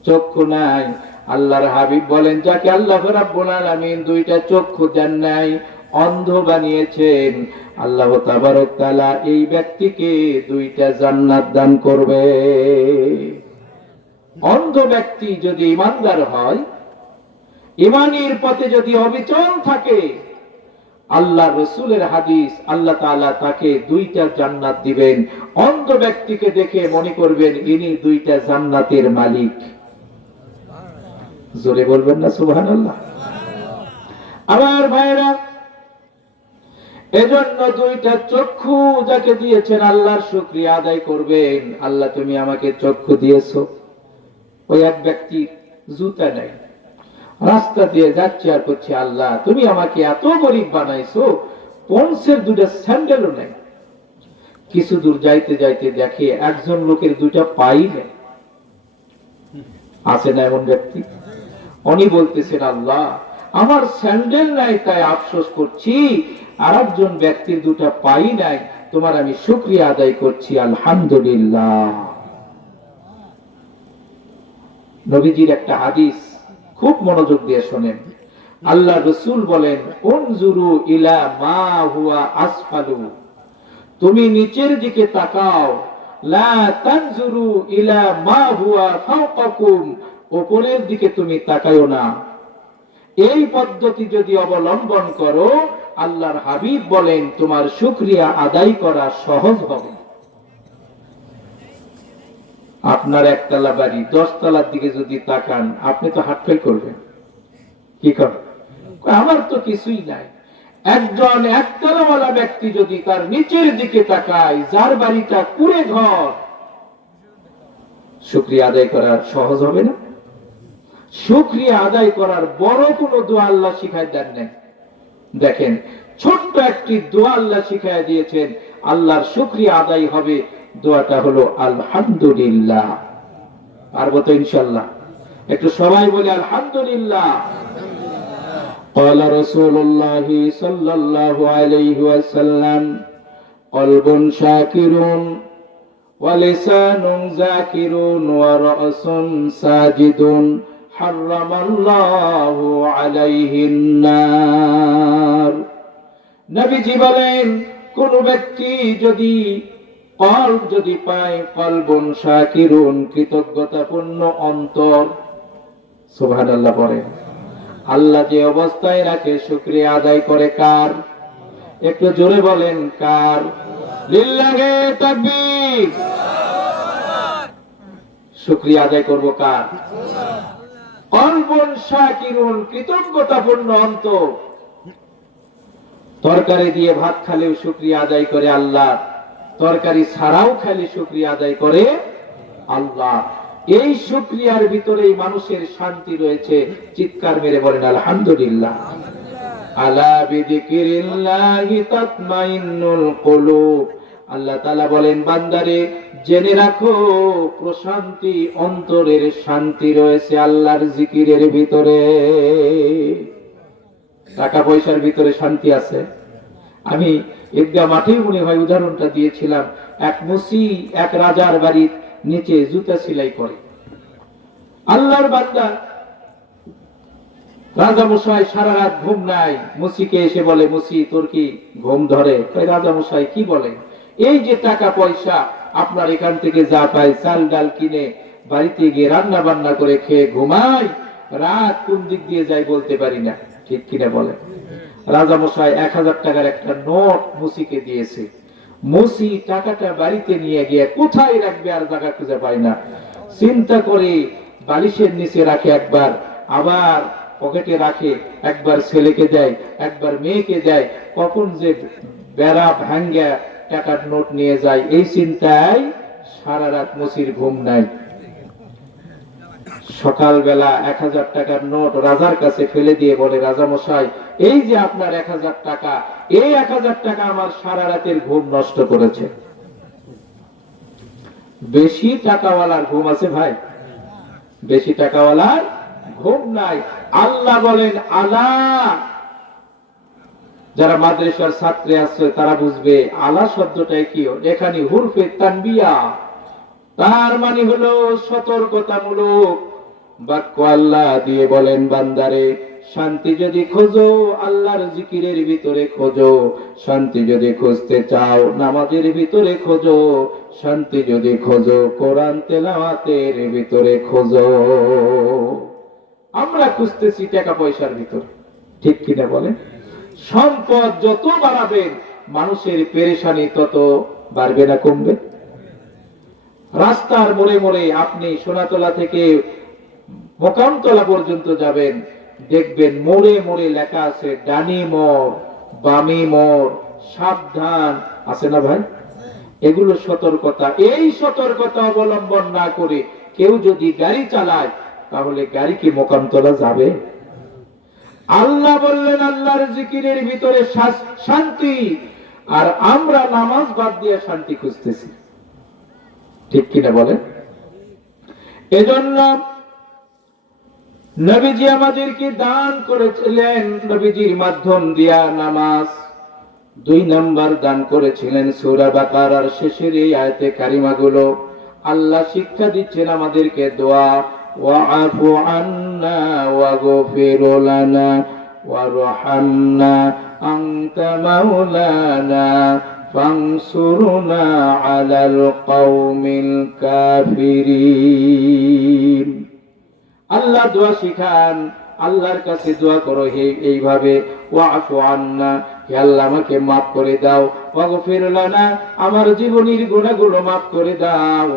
চক্ষু নাই। আল্লাহর হাবিব বলেন, যাকে আল্লাহ রাব্বুল আলামিন 2টা চক্ষু দেন নাই, অন্ধ বানিয়েছেন, আল্লাহ তাবারক তাআলা এই ব্যক্তিকে 2টা জান্নাত দান করবে। অন্ধ ব্যক্তি যদি ইমানদার হয়, ইমানের পথে যদি অবিচল থাকে, আল্লাহ রসুলের হাদিস, আল্লাহ তাআলা তাকে 2টা জান্নাত দিবেন। অন্ধ ব্যক্তিকে দেখে মনে করবেন ইনি 2টা জান্নাতের মালিক। জোরে বলবেন না সুবহানাল্লাহ? আমার ভাইরা, এজন্য 2টা চক্ষু যাকে দিয়েছেন আল্লাহর শুকরিয়া আদায় করবেন। আল্লাহ তুমি আমাকে চক্ষু দিয়েছো। ওই এক ব্যক্তির জুতা নাই, রাস্তা দিয়ে যাচ্ছে আর করছে, আল্লাহ তুমি আমাকে এত গরিব বানাইছো, পন্সের 2টা স্যান্ডেলও নাই। কিছু দূর যাইতে যাইতে দেখে একজন লোকের 2টা পাই নেই। আছে না এমন ব্যক্তি? উনি বলতেছেন, আল্লাহ আমার স্যান্ডেল নাই তাই আফসোস করছি, আর একজন ব্যক্তির 2টা পাই নাই, তোমার আমি শুকরিয়া আদায় করছি, আলহামদুলিল্লাহ। নবীজির একটা হাদিস খুব মনোযোগ দিয়ে শোনেন। আল্লাহ রাসূল বলেন, উনজুরু ইলা মা হুয়া আসফালু, তুমি নিচের দিকে তাকাও, লা তানজুরু ইলা মা হুয়া ফাওকাকুম, উপরের দিকে তুমি তাকায়ও না। এই পদ্ধতি যদি অবলম্বন করো, আল্লাহর হাবিব বলেন তোমার শুকরিয়া আদায় করা সহজ হবে। আপনার একতলা বাড়ি 10 তলার দিকে যদি তাকান, আপনি তো হার্ট ফেল করবেন। কি করবেন? আমার তো কিছুই নাই। একজন একতলাওয়ালা ব্যক্তি যদি তার নিচের দিকে তাকায়, যার বাড়িটা কুঁড়ে ঘর, শুকরিয়া আদায় করা সহজ হবে না? শুকরিয়া আদায় করার বড় কোনো দোয়া আল্লাহ শিখায় দেন না। দেখেন, ছোট্ট একটি দোয়া আল্লাহ শিখায় দিয়েছেন, আল্লাহর শুকরিয়া আদায় হবে। দোয়াটা হলো আলহামদুলিল্লাহ। পারবো তো ইনশাআল্লাহ? একটু সবাই বলি আলহামদুলিল্লাহ। قال رسول الله صلى الله عليه وسلم قلب شاكر ولسان ذاكر ورأس ساجد حرم الله عليه النار। নবীজি বলেন, কোন ব্যক্তি যদি কলব যদি পায়, কলবুন শাকিরুন, কৃতজ্ঞতাপূর্ণ অন্তর, সুবহানাল্লাহ পড়েন। আল্লাহ যে অবস্থায় রাখে শুকরিয়া আদায় করে কার? একটু জোরে বলেন কার? লিল্লাহি তাকবীর। শুকরিয়া আদায় করব কার? কলবুন শাকিরুন, কৃতজ্ঞতাপূর্ণ অন্তর। তরকারি দিয়ে ভাত খালেও শুকরিয়া আদায় করে আল্লাহ, তরকারি ছাড়াও খালি শুকরিয়া আদায় করে আল্লাহ। এই শুকরিয়ার ভিতরেই মানুষের শান্তি রয়েছে। চিৎকার মেরে বলেন আলহামদুলিল্লাহ। আলা বিযিকিরিল্লাহি তাতমাইন্নুল কুলুব। আল্লাহ তাআলা বলেন, বান্দারে জেনে রাখো, প্রশান্তি, অন্তরের শান্তি রয়েছে আল্লাহর জিকিরের ভিতরে। টাকা পয়সার ভিতরে শান্তি আছে? আমি ঈদগাহ মাঠেই মনে হয় উদাহরণটা দিয়েছিলাম। এক মুসি এক রাজার বাড়ির নিচে জুতা সেলাই করে। আল্লাহর বান্দা, রাজা মশাই সারা রাত ঘুম নাই। মুসিকে এসে বলে, মুসি তোর কি ঘুম ধরে? রাজা মশাই কি বলে? এই যে টাকা পয়সা আপনার এখান থেকে যা পাই, চাল ডাল কিনে বাড়িতে গিয়ে রান্না বান্না করে খেয়ে ঘুমাই, রাত কোন দিক দিয়ে যাই বলতে পারি না। ঠিক কিনা বলে? রাজা মশাই 1000 টাকার একটা নোট মুসিকে দিয়েছে। মুসি টাকাটা বাড়িতে নিয়ে গিয়ে কোথায় রাখবে আর জায়গা খুঁজে পায় না। চিন্তা করে বালিশের নিচে রাখে একবার, আবার পকেটে রাখে একবার, ছেলেকে দেয় একবার, মেয়েকে দেয়। কখন যে বেড়া ভাঙ্গা টাকার নোট নিয়ে যায়, এই চিন্তায় সারা রাত মুসির ঘুম নাই। সকালবেলা 1000 টাকার নোট রাজার কাছে ফেলে দিয়ে বলে, রাজা মশাই এই যে আপনার 1000 টাকা, এই 1000 টাকা আমার সারা রাতের ঘুম নষ্ট করেছে। বেশি টাকাওয়ালার ঘুম আছে ভাই? বেশি টাকাওয়ালার ঘুম নাই। আল্লাহ বলেন, আলা, যারা মাদ্রাসার ছাত্রী আছে তারা বুঝবে আলা শব্দটাই কি। এখানে হুরফে তানবিয়া, তার মানে হলো সতর্কতামূলক বাক্য। আল্লাহ দিয়ে বলেন, বান্দারে শান্তি যদি খোঁজো আল্লাহর জিকিরের ভিতরে খোঁজো, শান্তি যদি খুঁজতে চাও নামাজের ভিতরে খোঁজো, শান্তি যদি খোঁজো কোরআন তেলাওয়াতের ভিতরে খোঁজো। আমরা খুঁজতেছি টাকা পয়সার ভিতরে, ঠিক কিনা বলেন? সম্পদ যত বাড়াবেন মানুষের পেরেশানি তত বাড়বে না কমবে? রাস্তার মোড়ে মোড়ে আপনি সোনাতলা থেকে মোকামতলা পর্যন্ত যাবেন, দেখবেন মোড়ে মোড়ে লেখা আছে ডানি মোড়, বামি মোড়, সাবধান, আছে না ভাই? এগুলো সতর্কতা। এই সতর্কতা অবলম্বন না করে কেউ যদি গাড়ি চালায় তাহলে গাড়ি কি মোকামতলা যাবে? আল্লাহ বললেন আল্লাহর জিকিরের ভিতরে শান্তি, আর আমরা নামাজ বাদ দিয়ে শান্তি খুঁজতেছি, ঠিক কিনা বলেন? এজন্য নবীজি আমাদেরকে দান করেছিলেন, নবীজির মাধ্যম দিয়া নামাজ। 2 নাম্বার দান করেছিলেন সূরা বাকারার শেষের এই আয়াতে কারিমাগুলো। আল্লাহ শিক্ষা দিচ্ছেন আমাদেরকে দোয়া, ওয়াআফু আন্না ওয়াগফির লানা ওয়ারহামনা আনতা মাওলানা ফানসুরনা আলাল কওমিল কাফিরিন। আল্লাহ দোয়া শিখান, আল্লাহর কাছে দোয়া করো এইভাবে, ওয়াফু আন্না, হে আল্লাহ আমাকে মাফ করে দাও, ওয়াগফির লানা, আমার জীবনের গুনাহগুলো মাফ করে দাও,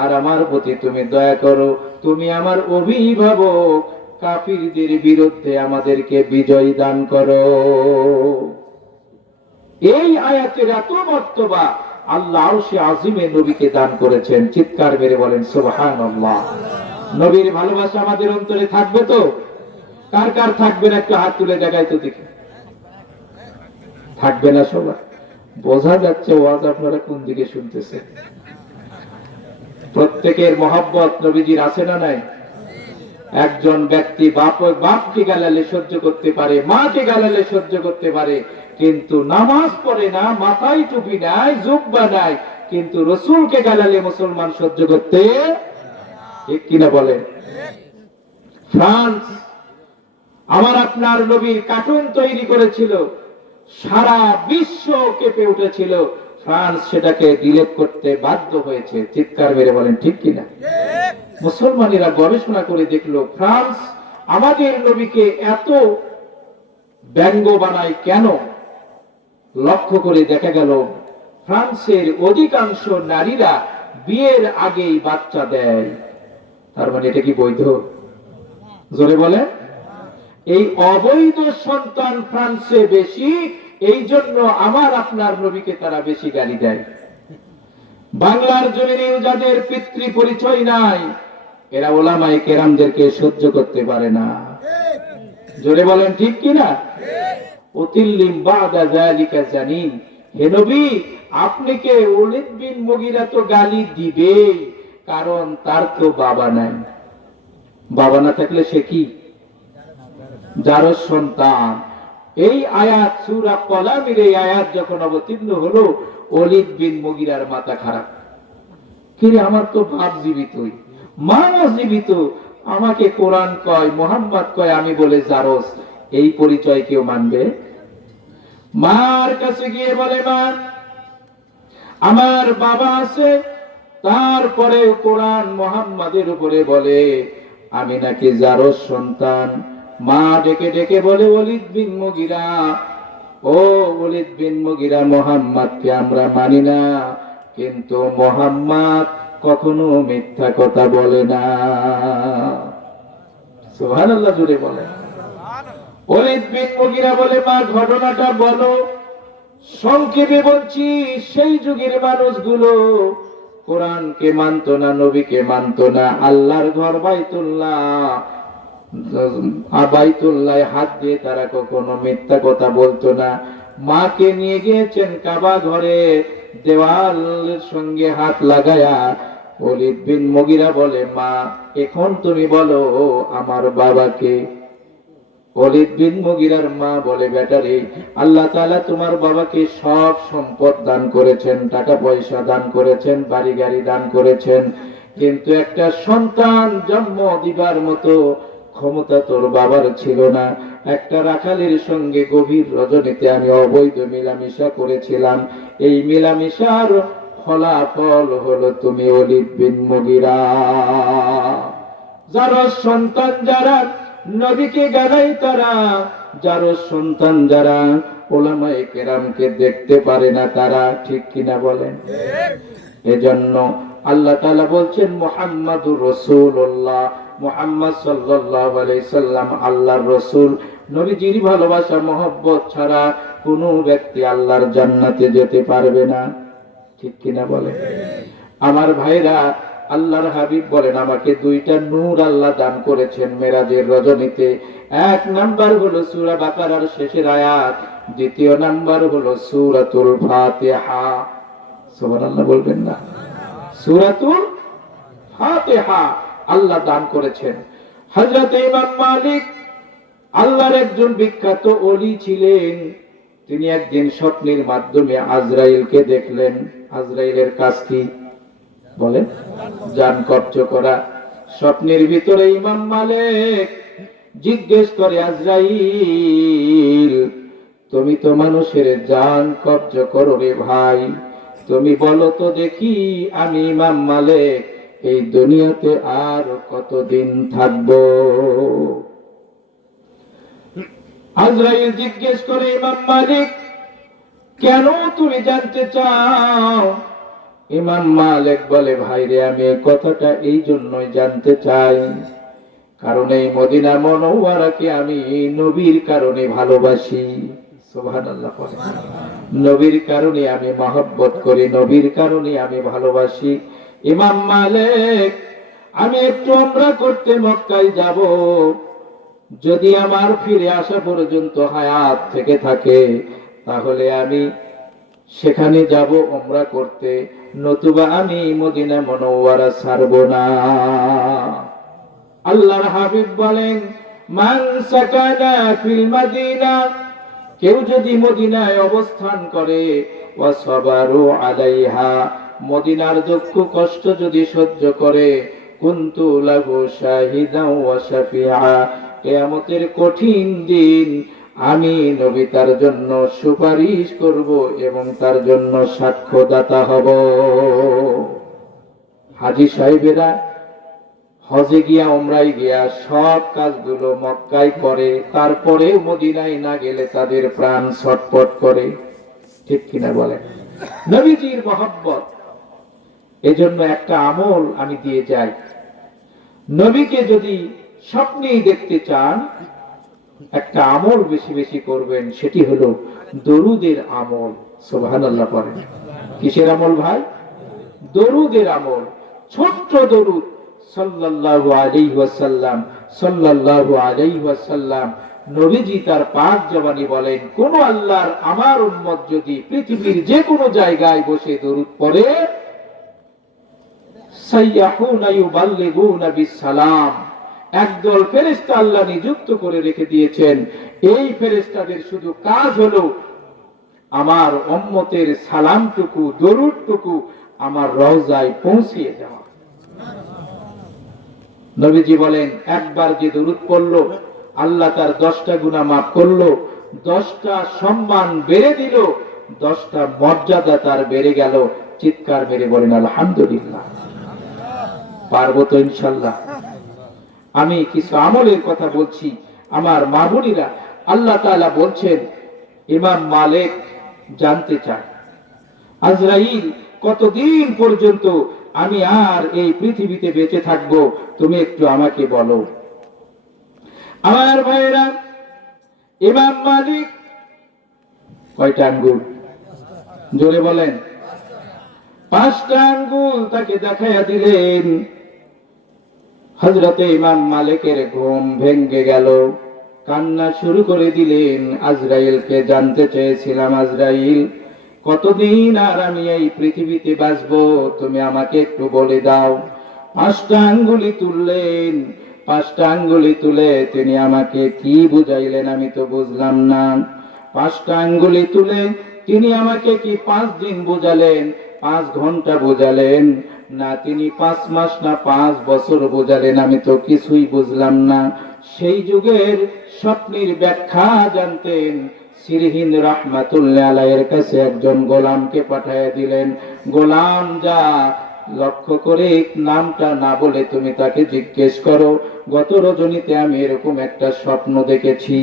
আর আমার প্রতি তুমি দয়া করো, তুমি আমার অভিভাবক কাফিরদের বিরুদ্ধে আমাদেরকে বিজয় দান করো। এই আয়াতের এত মর্তবা আল্লাহ আরশে আজিমে নবীকে দান করেছেন। চিৎকার মেরে বলেন সুবহানাল্লাহ। নবীর ভালোবাসা আমাদের অন্তরে থাকবে তো? কার কার থাকবে না একটু হাত তুলে দেখাই তো দেখি। থাকবে না সবাই? বোঝা যাচ্ছে ওয়াজ আপনারা কোন দিকে শুনতেছেন। প্রত্যেকের মহব্বত নবীজির আছে না নাই? একজন ব্যক্তি বাপকে গালালে সহ্য করতে পারে, মাকে গালালে সহ্য করতে পারে, কিন্তু নামাজ পড়ে না, মাথায় টুপি নাই, জুব্বা নাই, কিন্তু রসুলকে গালালে মুসলমান সহ্য করতে, ঠিক কিনা বলেন? ফ্রান্স আমার আপনার নবীর কার্টুন তৈরি করেছিল, সারা বিশ্ব কেঁপে উঠেছিল, ফ্রান্স সেটাকে ডিলিট করতে বাধ্য হয়েছে। চিৎকার মেরে বলেন ঠিক কিনা? মুসলমানেরা গবেষণা করে দেখলো ফ্রান্স আমাদের নবীকে এত ব্যঙ্গ বানায় কেন। লক্ষ্য করে দেখা গেল ফ্রান্সের অধিকাংশ নারীরা বিয়ের আগেই বাচ্চা দেয়। তার মানে এটা কি বৈধ? জোরে বলে। এই অবৈধ সন্তান ফ্রান্সে বেশি, এই জন্য আমার আপনার নবীকে তারা বেশি গালি দেয়। বাংলার জমিনে যাদের পিতৃ পরিচয় নাই এরা ওলামায়ে কেরামদেরকে সহ্য করতে পারে না। জোরে বলেন ঠিক কিনা? উতিল্লিম বাদা যালিকা জানিন। হে নবী, আপনি কে ওলীদ বিন মুগীরা তো গালি দিবে, কারণ তার তো বাবা নাই। বাবা না থাকলে সে কি? যার সন্তান। এই আয়াত সূরা কলামের এই আয়াত যখন অবতীর্ণ হলো, ওলীদ বিন মুগীরার মাথা খারাপ। কিরে, আমার তো বাপ জীবিতই, মা জীবিত, আমাকে কোরআন কয়, মুহাম্মদ কয়, আমি বলে জারস, এই পরিচয় কেউ মানবে? মার কাছে গিয়ে বলে, মা আমার বাবা আছে, তারপরে কোরআন মুহাম্মাদের উপরে বলে আমি নাকি জারস সন্তান। মা ডেকে ডেকে বলে, ওলীদ বিন মুগীরা, ও ওলীদ বিন মুগীরা, মুহাম্মদকে আমরা মানি না, কিন্তু মুহাম্মদ কখনো মিথ্যা কথা বলে না। সুবহানাল্লাহ, জুড়ে বলে। ওলীদ বিন মুগীরা বলে, মা ঘটনাটা বলো। সংক্ষেপে বলছি, সেই যুগের মানুষগুলো কোরআনকে মানত না, নবীকে মানত না, আল্লাহর ঘর বাইতুল্লাহ বাইতুল্লাহ হাত দিয়ে তারা কখনো মিথ্যা কথা বলতো না। মাকে নিয়ে গিয়েছেন কাবা ঘরে, দেওয়ালের সঙ্গে হাত লাগায়া ওলীদ বিন মুগীরা বলে, মা এখন তুমি বলো আমার বাবাকে। ওলীদ বিন মুগীরার মা বলে, বেটারে, আল্লাহ তাআলা তোমার বাবাকে সব সম্পদ দান করেছেন, টাকা পয়সা দান করেছেন, বাড়ি গাড়ি দান করেছেন, কিন্তু একটা সন্তান জন্ম দিবার মতো ক্ষমতা তোর বাবার ছিল না। একটা রাখালের সঙ্গে গভীর রজনীতে আমি অবৈধ মিলামিশা করেছিলাম, এই মিলামিশার ফলাফল হলো তুমি ওলীদ বিন মুগীরা। যার সন্তান যারা নবীকে গালাই তারা, যার সন্তান যারা উলামায়ে কেরামকে দেখতে পারে না তারা, ঠিক কিনা বলেন? এজন্য আল্লাহ তাআলা বলছেন মুহাম্মাদুর রাসূলুল্লাহ, মুহাম্মদ সাল্লাল্লাহু আলাইহি সাল্লাম আল্লাহর রাসূল। নবীজির ভালোবাসা মহব্বত ছাড়া কোনো ব্যক্তি আল্লাহর জান্নাতে যেতে পারবে না, ঠিক কিনা বলেন? আমার ভাইরা, আল্লাহর হাবিব বলেন, আমাকে দুইটা নূর আল্লাহ দান করেছেন মেরাজের রজনীতে। এক নাম্বার হলো সূরা বাকারার শেষের আয়াত, দ্বিতীয় নাম্বার হলো সূরাতুল ফাতিহা। সুবহানাল্লাহ বলবেন না? সূরাতুল ফাতিহা আল্লাহ দান করেছেন। হযরত ইমাম মালিক আল্লাহর একজন বিখ্যাত ওলি ছিলেন। তিনি একদিন স্বপ্নের মাধ্যমে আজরাইলকে দেখলেন। আজরাইলের কাজ কি বলেন? জান কবজ করা। স্বপ্নের ভিতরে ইমাম মালিক জিজ্ঞেস করে, আজরাইল, তুমি তো মানুষের জান কবজ করো রে ভাই, তুমি বলো তো দেখি আমি ইমাম মালিক এই দুনিয়াতে আর কতদিন থাকবো? আজরাইল জিজ্ঞেস করে, ইমাম মালিক, কেন তুমি জানতে চাও? ইমাম মালিক বলে, ভাইরে, আমি এই কথাটা এই জন্যই জানতে চাই, কারণ এই মদিনা মুনাওয়ারাকে আমি নবীর কারণে ভালোবাসি। সুবহানাল্লাহ বলেন। নবীর কারণে আমি মহব্বত করি, নবীর কারণে আমি ভালোবাসি। ইমাম মালিক, আমি একটু উমরা করতে মক্কায় যাব, যদি আমার ফিরে আসা পর্যন্ত হায়াত থেকে থাকে তাহলে আমি সেখানে যাব উমরা করতে, নতুবা আমি মদিনা মুনাওয়ারা ছাড়ব না। আল্লাহর হাবিব বলেন, মান সাকানা ফিল মাদিনা, কেউ যদি মদিনায় অবস্থান করে, ওয়া সাবারু আলাইহা, মদিনার দুঃখ কষ্ট যদি সহ্য করে, কুনতু লাহু শাহিদাও ওয়া শাফিআ, কিয়ামতের কঠিন দিন আমি নবী তার জন্য সুপারিশ করব এবং তার জন্য সাক্ষ্যদাতা হব। হাজী সাহেবেরা হজে গিয়া উমরায় গিয়া সব কাজগুলো মক্কায় করে, তারপরে মদিনায় না গেলে তাদের প্রাণ ছটফট করে, ঠিক কিনা বলেন? নবীজির মহব্বত। এজন্য একটা আমল আমি দিয়ে যাই, নবীকে যদি স্বপ্নেই দেখতে চান, একটা আমল বেশি বেশি করবেন, সেটি হলো দরুদের আমল। সুবহানাল্লাহ পড়েন। কিসের আমল ভাই? দরুদের আমল। ছোট্ট দরুদ, সাল্লাল্লাহু আলাইহি ওয়াসাল্লাম, সাল্লাল্লাহু আলাইহি ওয়াসাল্লাম। নবীজি তার পাক জবানি বলেন, কোন আল্লাহর আমার উম্মত যদি পৃথিবীর যে কোনো জায়গায় বসে দরুদ পড়ে, সাইয়াহুনা ইউবাল্লিগুনা বিসসালাম, একদল ফেরেশতা আল্লাহ নিযুক্ত করে রেখে দিয়েছেন। এই ফেরেশতাদের শুধু কাজ হলো আমার উম্মতের সালামটুকু, দরুদটুকু আমার রওজায় পৌঁছিয়ে দেওয়া। নবীজি বলেন, একবার যে দরুদ পড়লো, আল্লাহ তার 10টা গুনাহ মাফ করলো, 10টা সম্মান বেড়ে দিল, 10টা মর্যাদা তার বেড়ে গেল। চিৎকার মেরে বলেন আলহামদুলিল্লাহ। পারবো তো ইনশাআল্লাহ? আমি কিছু আমলের কথা বলছি আমার মা বোনেরা। আল্লাহ তাআলা বলছেন, ইমাম মালিক জানতে চায়, আজরাইল, কতদিন পর্যন্ত আমি আর এই পৃথিবীতে বেঁচে থাকবো, তুমি একটু আমাকে বলো। আমার ভাইরা, ইমাম মালিক কয়টা আঙ্গুল? জোরে বলেন। 5টা আঙ্গুল তাকে দেখাইয়া দিলেন। হযরতে ইমাম মালিকের ঘুম ভেঙে গেল, কান্না শুরু করে দিলেন। আজরাইলকে জানতে চেয়েছিলাম, আজরাইল কতদিন আর আমি এই পৃথিবীতে বাঁচবো, তুমি আমাকে একটু বলে দাও। 5টা আঙ্গুলি তুললেন। 5টা আঙ্গুলি তুলে তিনি আমাকে কি বুঝাইলেন আমি তো বুঝলাম না। 5টা আঙ্গুলি তুলে তিনি আমাকে কি 5 দিন বুঝালেন, 5 ঘন্টা বুঝালেন, না তিনি 5 মাস না 5 বছর বুঝালেন, আমি তো কিছুই বুঝলাম না। সেই যুগের স্বপ্নের ব্যাখ্যা জানতেন সিরহিন্দ রহমাতুল্লাহ আলাইহির কাছে একজন গোলামকে পাঠিয়ে দিলেন, গোলাম যা লক্ষ্য করে নামটা না বলে তুমি তাকে জিজ্ঞেস করো, গত রজনীতে আমি এরকম একটা স্বপ্ন দেখেছি।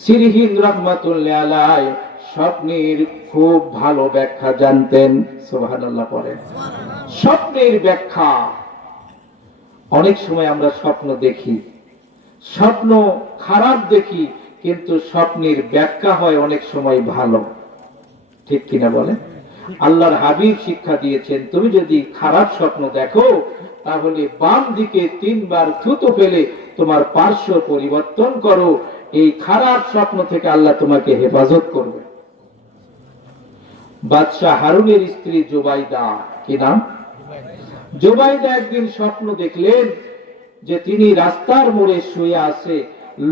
সিরহিন্দ রহমাতুল্লাহ আলাইহি স্বপ্নের খুব ভালো ব্যাখ্যা জানতেন। সুবহানাল্লাহ পড়েন। স্বপ্নের ব্যাখ্যা, অনেক সময় আমরা স্বপ্ন দেখি, স্বপ্ন খারাপ দেখি, কিন্তু স্বপ্নের ব্যাখ্যা হয় অনেক সময় ভালো, ঠিক কিনা বলেন? আল্লাহর হাবিব শিক্ষা দিয়েছেন, তুমি যদি খারাপ স্বপ্ন দেখো তাহলে বাম দিকে 3 বার থুতু ফেলে তোমার পার্শ্ব পরিবর্তন করো, এই খারাপ স্বপ্ন থেকে আল্লাহ তোমাকে হেফাজত করবে। বাদশাহ হারুনের স্ত্রী জুবাইদা, কি নাম? জুবাইদা একদিন স্বপ্ন দেখলেন যে তিনি রাস্তার মোড়ে শুয়ে আছে,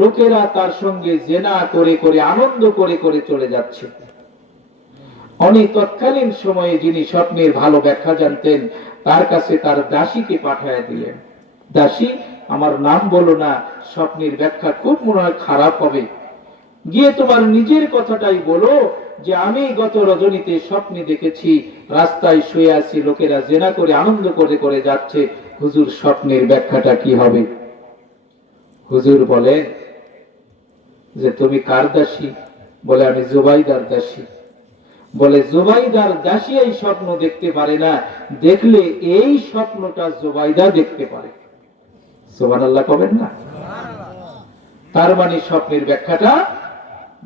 লোকেরা তার সঙ্গে জেনা করে করে আনন্দ করে করে চলে যাচ্ছে। অনেক তৎকালীন সময়ে যিনি স্বপ্নের ভালো ব্যাখ্যা জানতেন তার কাছে তার দাসীকে পাঠিয়ে দিলেন, দাসী আমার নাম বলো না, স্বপ্নের ব্যাখ্যা খুব মনে হয় খারাপ হবে, গিয়ে তোমার নিজের কথাটাই বলো যে আমি গত রজনীতে স্বপ্নে দেখেছি রাস্তায় শুয়ে আছি, লোকেরা জেনা করে আনন্দ করে করে যাচ্ছে, হুজুর স্বপ্নের ব্যাখ্যাটা কি হবে? হুজুর বলে যে তুমি কার দাসী? বলে আমি জুবাইদার দাসী। বলে জুবাইদার দাসী এই স্বপ্ন দেখতে পারে না, দেখলে এই স্বপ্নটা জুবাইদা দেখতে পারে। সুবহানাল্লাহ কবেন না? তার মানে স্বপ্নের ব্যাখ্যাটা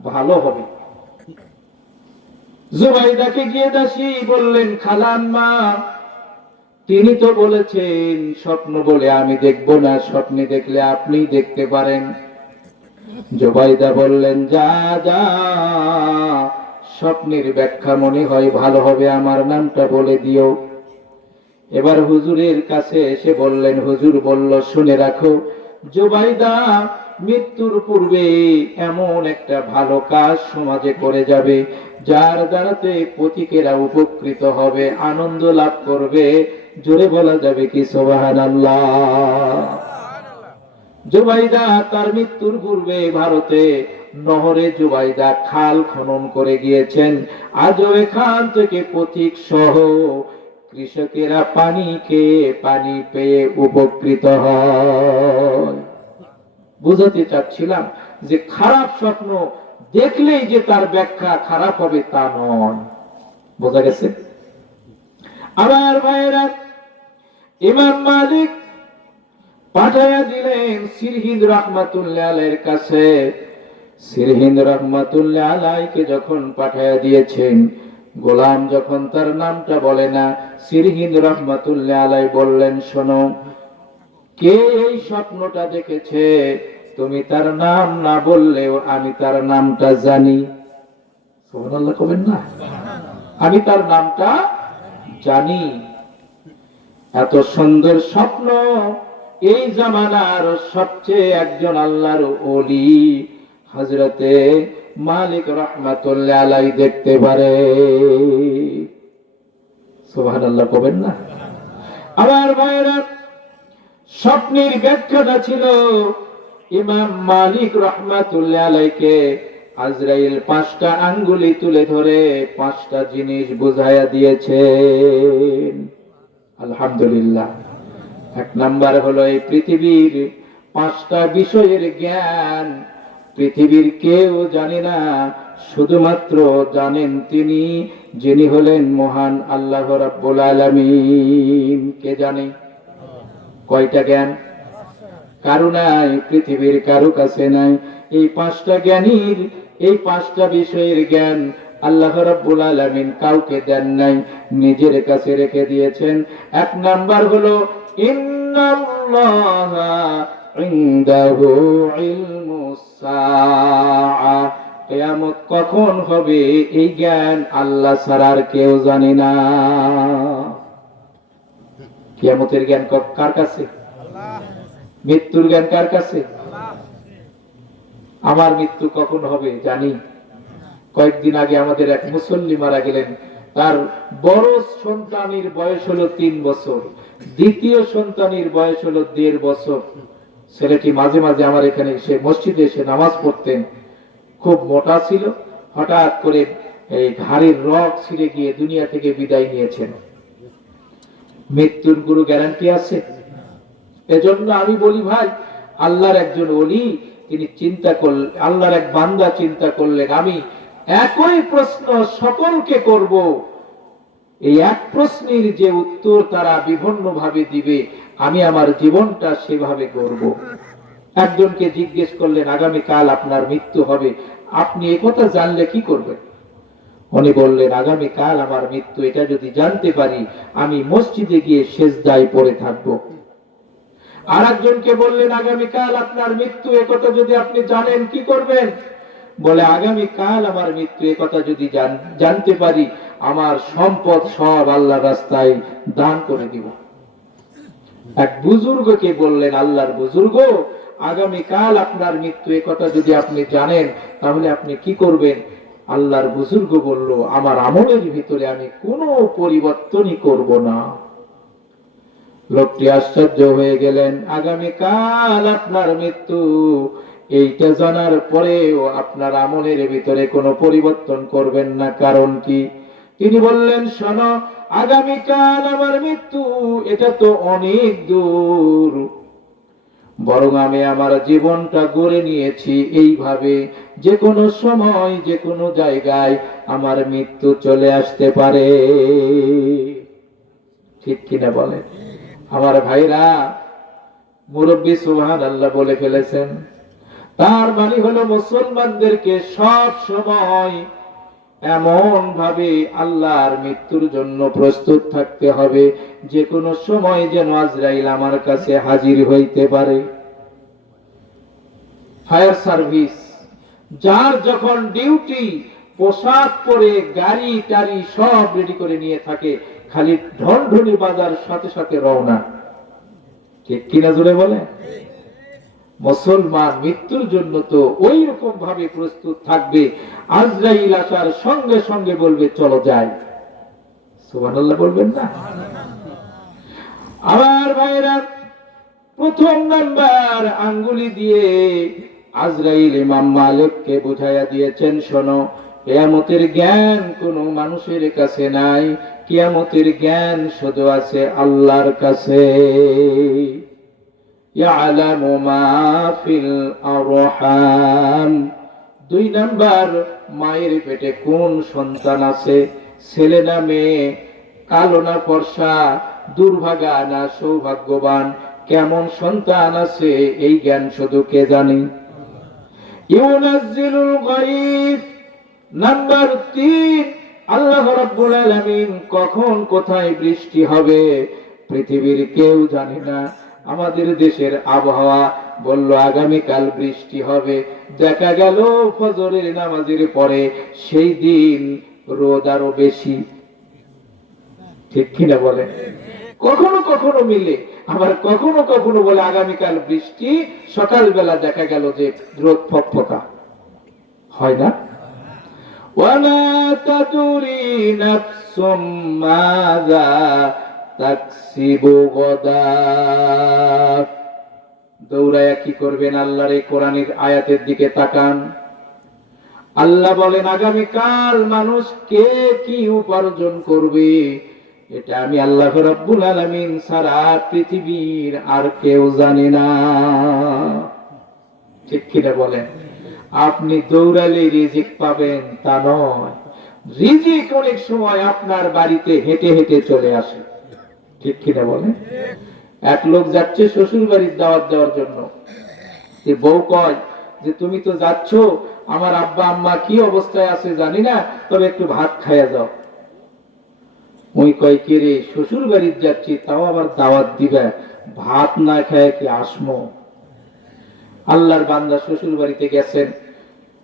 ভালো হবে। জুবাইদাকে গিয়ে দাসী বললেন, খালাম্মা তিনি তো বলেছেন স্বপ্ন বলে আমি দেখব না, স্বপ্নে দেখলে আপনি দেখতে পারেন। জুবাইদা বললেন, যা যা, স্বপ্নের ব্যাখ্যা মনে হয় ভালো হবে, আমার নামটা বলে দিও। এবার হুজুরের কাছে এসে বললেন, হুজুর বলল শুনে রাখো, জুবাইদা মৃত্যুর পূর্বে এমন একটা ভালো কাজ সমাজে করে যাবে যার দ্বারাতে পথিকেরা উপকৃত হবে, আনন্দ লাভ করবে। জোরে বলা যাবে কি সুবহানাল্লাহ? জুবাইদা তার মৃত্যুর পূর্বে ভারতে নহরে জুবাইদা খাল খনন করে গিয়েছেন, আজও এখান থেকে পথিক সহ কৃষকেরা পানি খেয়ে পানি পেয়ে উপকৃত হয়। বুঝাতে চাচ্ছিলাম যে খারাপ স্বপ্ন দেখলেই যে তার ব্যাখ্যা খারাপ হবে তা নয়। বোঝা গেছে? আমার ভাইয়েরা, ইমাম মালিক পাঠায়া দিলেন সিরহিন্দ রহমাতুল্লাহ আলাইহির কাছে। সিরহিন্দ রহমাতুল্লাহ আলাইহিকে যখন পাঠায়া দিয়েছেন, গোলাম যখন তার নামটা বলে না, সিরহিন্দ রহমাতুল্লাহ আলাইহি বললেন, শোনো, কে এই স্বপ্নটা দেখেছে? তুমি তার নাম না বললেও আমি তার নামটা জানি। সুবহানাল্লাহ কবেন না? আমি তার নামটা জানি। এত সুন্দর স্বপ্ন এই জামানার সবচেয়ে একজন আল্লাহর ওলি হযরতে মালিক রাহমাতুল্লাহ আলাইহি দেখতে পারে। সুবহানাল্লাহ কবেন না? আমার ভাইরা, স্বপ্নের ব্যাখ্যাটা ছিল ইমাম মালিক রাহমাতুল্লাহ আলাইহিকে আজরাইল 5টা আঙ্গুলি তুলে ধরে 5টা জিনিস বুঝাইয়া দিয়েছেন। আলহামদুলিল্লাহ। 1 নাম্বার হলো এই পৃথিবীর 5টা বিষয়ের জ্ঞান পৃথিবীর কেউ জানে না, শুধুমাত্র জানেন তিনি, যিনি হলেন মহান আল্লাহ রাব্বুল আলামিন। কে জানে? কয়টা জ্ঞান? কারো নাই, পৃথিবীর কারো কাছে নাই। এই 5টা জ্ঞানীর, এই 5টা বিষয়ের জ্ঞান আল্লাহ রাব্বুল আলামিন কাউকে দেন নাই, নিজের কাছে রেখে দিয়েছেন। 1 নাম্বার হলো ইন্নাল্লাহা ইনদাহু ইলমুস সাআ, কিয়ামত কখন হবে এই জ্ঞান আল্লাহ ছাড়া আর কেউ জানে না। কিয়ামতের জ্ঞান কার কাছে? মৃত্যুর জ্ঞান কার কাছে? আমার মৃত্যু কখন হবে জানি। কয়েকদিন আগে আমাদের এক মুসল্লি মারা গেলেন। তার বড় সন্তানের বয়স হলো 3 বছর, দ্বিতীয় সন্তানের বয়স হলো 1.5 বছর। ছেলেটি মাঝে মাঝে আমার এখানে এসে মসজিদে এসে নামাজ পড়তেন। খুব মোটা ছিল, হঠাৎ করে এই ঘাড়ের রগ ছিঁড়ে গিয়ে দুনিয়া থেকে বিদায় নিয়েছেন। মৃত্যুর গুরু গ্যারান্টি আছে? এজন্য আমি বলি ভাই, আল্লাহর একজন ওলি তিনি চিন্তা করলেন, আল্লাহর এক বান্দা চিন্তা করলেন, আমি একই প্রশ্ন সকলকে করব, এই এক প্রশ্নের যে উত্তর তারা বিভিন্ন ভাবে দিবে, আমি আমার জীবনটা সেভাবে করব। একজনকে জিজ্ঞেস করলেন, আগামী কাল আপনার মৃত্যু হবে, আপনি একথা জানলে কি করবেন? উনি বললেন, আগামী কাল আমার মৃত্যু, এটা যদি জানতে পারি আমি মসজিদে গিয়ে সেজদায় পড়ে থাকবো। আর একজনকে বললেন, আগামী কাল আপনার মৃত্যু, একথা যদি আপনি জানেন কি করবেন? বলে, আগামী কাল আমার মৃত্যু, একথা যদি জানতে পারি আমার সম্পদ সব আল্লাহর রাস্তায় দান করে দিব। এক বুজুর্গকে বললেন, আল্লাহর বুজুর্গ, আগামী কাল আপনার মৃত্যু, একথা যদি আপনি জানেন তাহলে আপনি কি করবেন? আল্লাহর বুজুর্গ বলল, আমার আমলের ভিতরে আমি কোনো পরিবর্তনই করব না। লোকটি আশ্চর্য হয়ে গেলেন, আগামী কাল আপনার মৃত্যু, এইটা জানার পরেও আপনার আমলের ভিতরে কোনো পরিবর্তন করবেন না, কারণ কি? তিনি বললেন, শোনো, আগামী কাল আমার মৃত্যু, এটা তো অনেক দূর, বরং আমি আমার জীবনটা গড়ে নিয়েছি এইভাবে, যে কোনো সময় যে কোনো জায়গায় আমার মৃত্যু চলে আসতে পারে। ঠিক কিনা বলেন? আমার ভাইরা, মুরব্বী সুবহানাল্লাহ বলে ফেলেছেন। তার মানে হলো মুসলমানদেরকে সব সময় এমন ভাবে আল্লাহর মৃত্যুর জন্য প্রস্তুত থাকতে হবে, যে কোনো সময় যেন আজরাইল আমার কাছে হাজির হইতে পারে। ফায়ার সার্ভিস যার যখন ডিউটি, পোশাক পরে গাড়ি টাড়ি সব রেডি করে নিয়ে থাকে, খালি ঢনঢনি বাজার সাথে সাথে রওনা। ঠিক কিনা জোরে বলে? মুসলমান মৃত্যুর জন্য তো ওই রকম ভাবে প্রস্তুত থাকবে, আজরাইল আসার সঙ্গে সঙ্গে বলবে, চলো যাই। সুবহানাল্লাহ বলবেন না? আমার ভাইরা, প্রথম নাম্বার আঙ্গুলি দিয়ে আজরাইল ইমাম মালিককে বুঝাইয়া দিয়েছেন, শোনো, কিয়ামতের জ্ঞান কোন মানুষের কাছে নাই, কিয়ামতের জ্ঞান শুধু আছে আল্লাহর কাছে। ইয়ালামু মা ফিল আরহাম। 2 নাম্বার, মায়ের পেটে কোন সন্তান আছে, ছেলে না মেয়ে, কালো না ফর্সা, দুর্ভাগা না সৌভাগ্যবান, কেমন সন্তান আছে, এই জ্ঞান শুধু কে জানে? ইউনাজ্জিলুল গায়ব। নাম্বার 3, আল্লাহ রাব্বুল আলামিন কখন কোথায় বৃষ্টি হবে পৃথিবীর কেউ জানে না। আমাদের দেশের আবহাওয়া বলল আগামী কাল বৃষ্টি হবে, দেখা গেল ফজরের নামাজের পরে সেই দিন রোদ আরো বেশি। ঠিক কিনা বলে? কখনো কখনো মিলে, আবার কখনো কখনো বলে আগামীকাল বৃষ্টি, সকালবেলা দেখা গেল যে রোদ ফকফকা। হয় না? ওয়ালা তাদরি নাফসুম মাযা তাকসিবু গাদা। দৌড়ায়া কি করবেন? আল্লাহর এই কোরআনের আয়াতের দিকে তাকান। আল্লাহ বলেন, আগামীকাল মানুষ কে কি উপার্জন করবে, এটা আমি আল্লাহ রাব্বুল আলামিন সারা পৃথিবীর আর কেউ জানে না। ঠিক কিনা বলেন? আপনি দৌড়ালে রিজিক পাবেন তা নয়, রিজিক অনেক সময় আপনার বাড়িতে হেঁটে হেঁটে চলে আসে। ঠিক কিনা বলেন? এক লোক যাচ্ছে শ্বশুর বাড়ির দাওয়াত দেওয়ার জন্য, বউ কয় যে তুমি তো যাচ্ছ, আমার আব্বা আম্মা কি অবস্থায় আছে জানি না, তবে একটু ভাত খাইয়া যাও। ওই কয় কে রে, শ্বশুর বাড়ির যাচ্ছি, তাও আবার দাওয়াত দিবে, ভাত না খায় কি আসমো? আল্লাহর বান্দা শ্বশুর বাড়িতে গেছেন,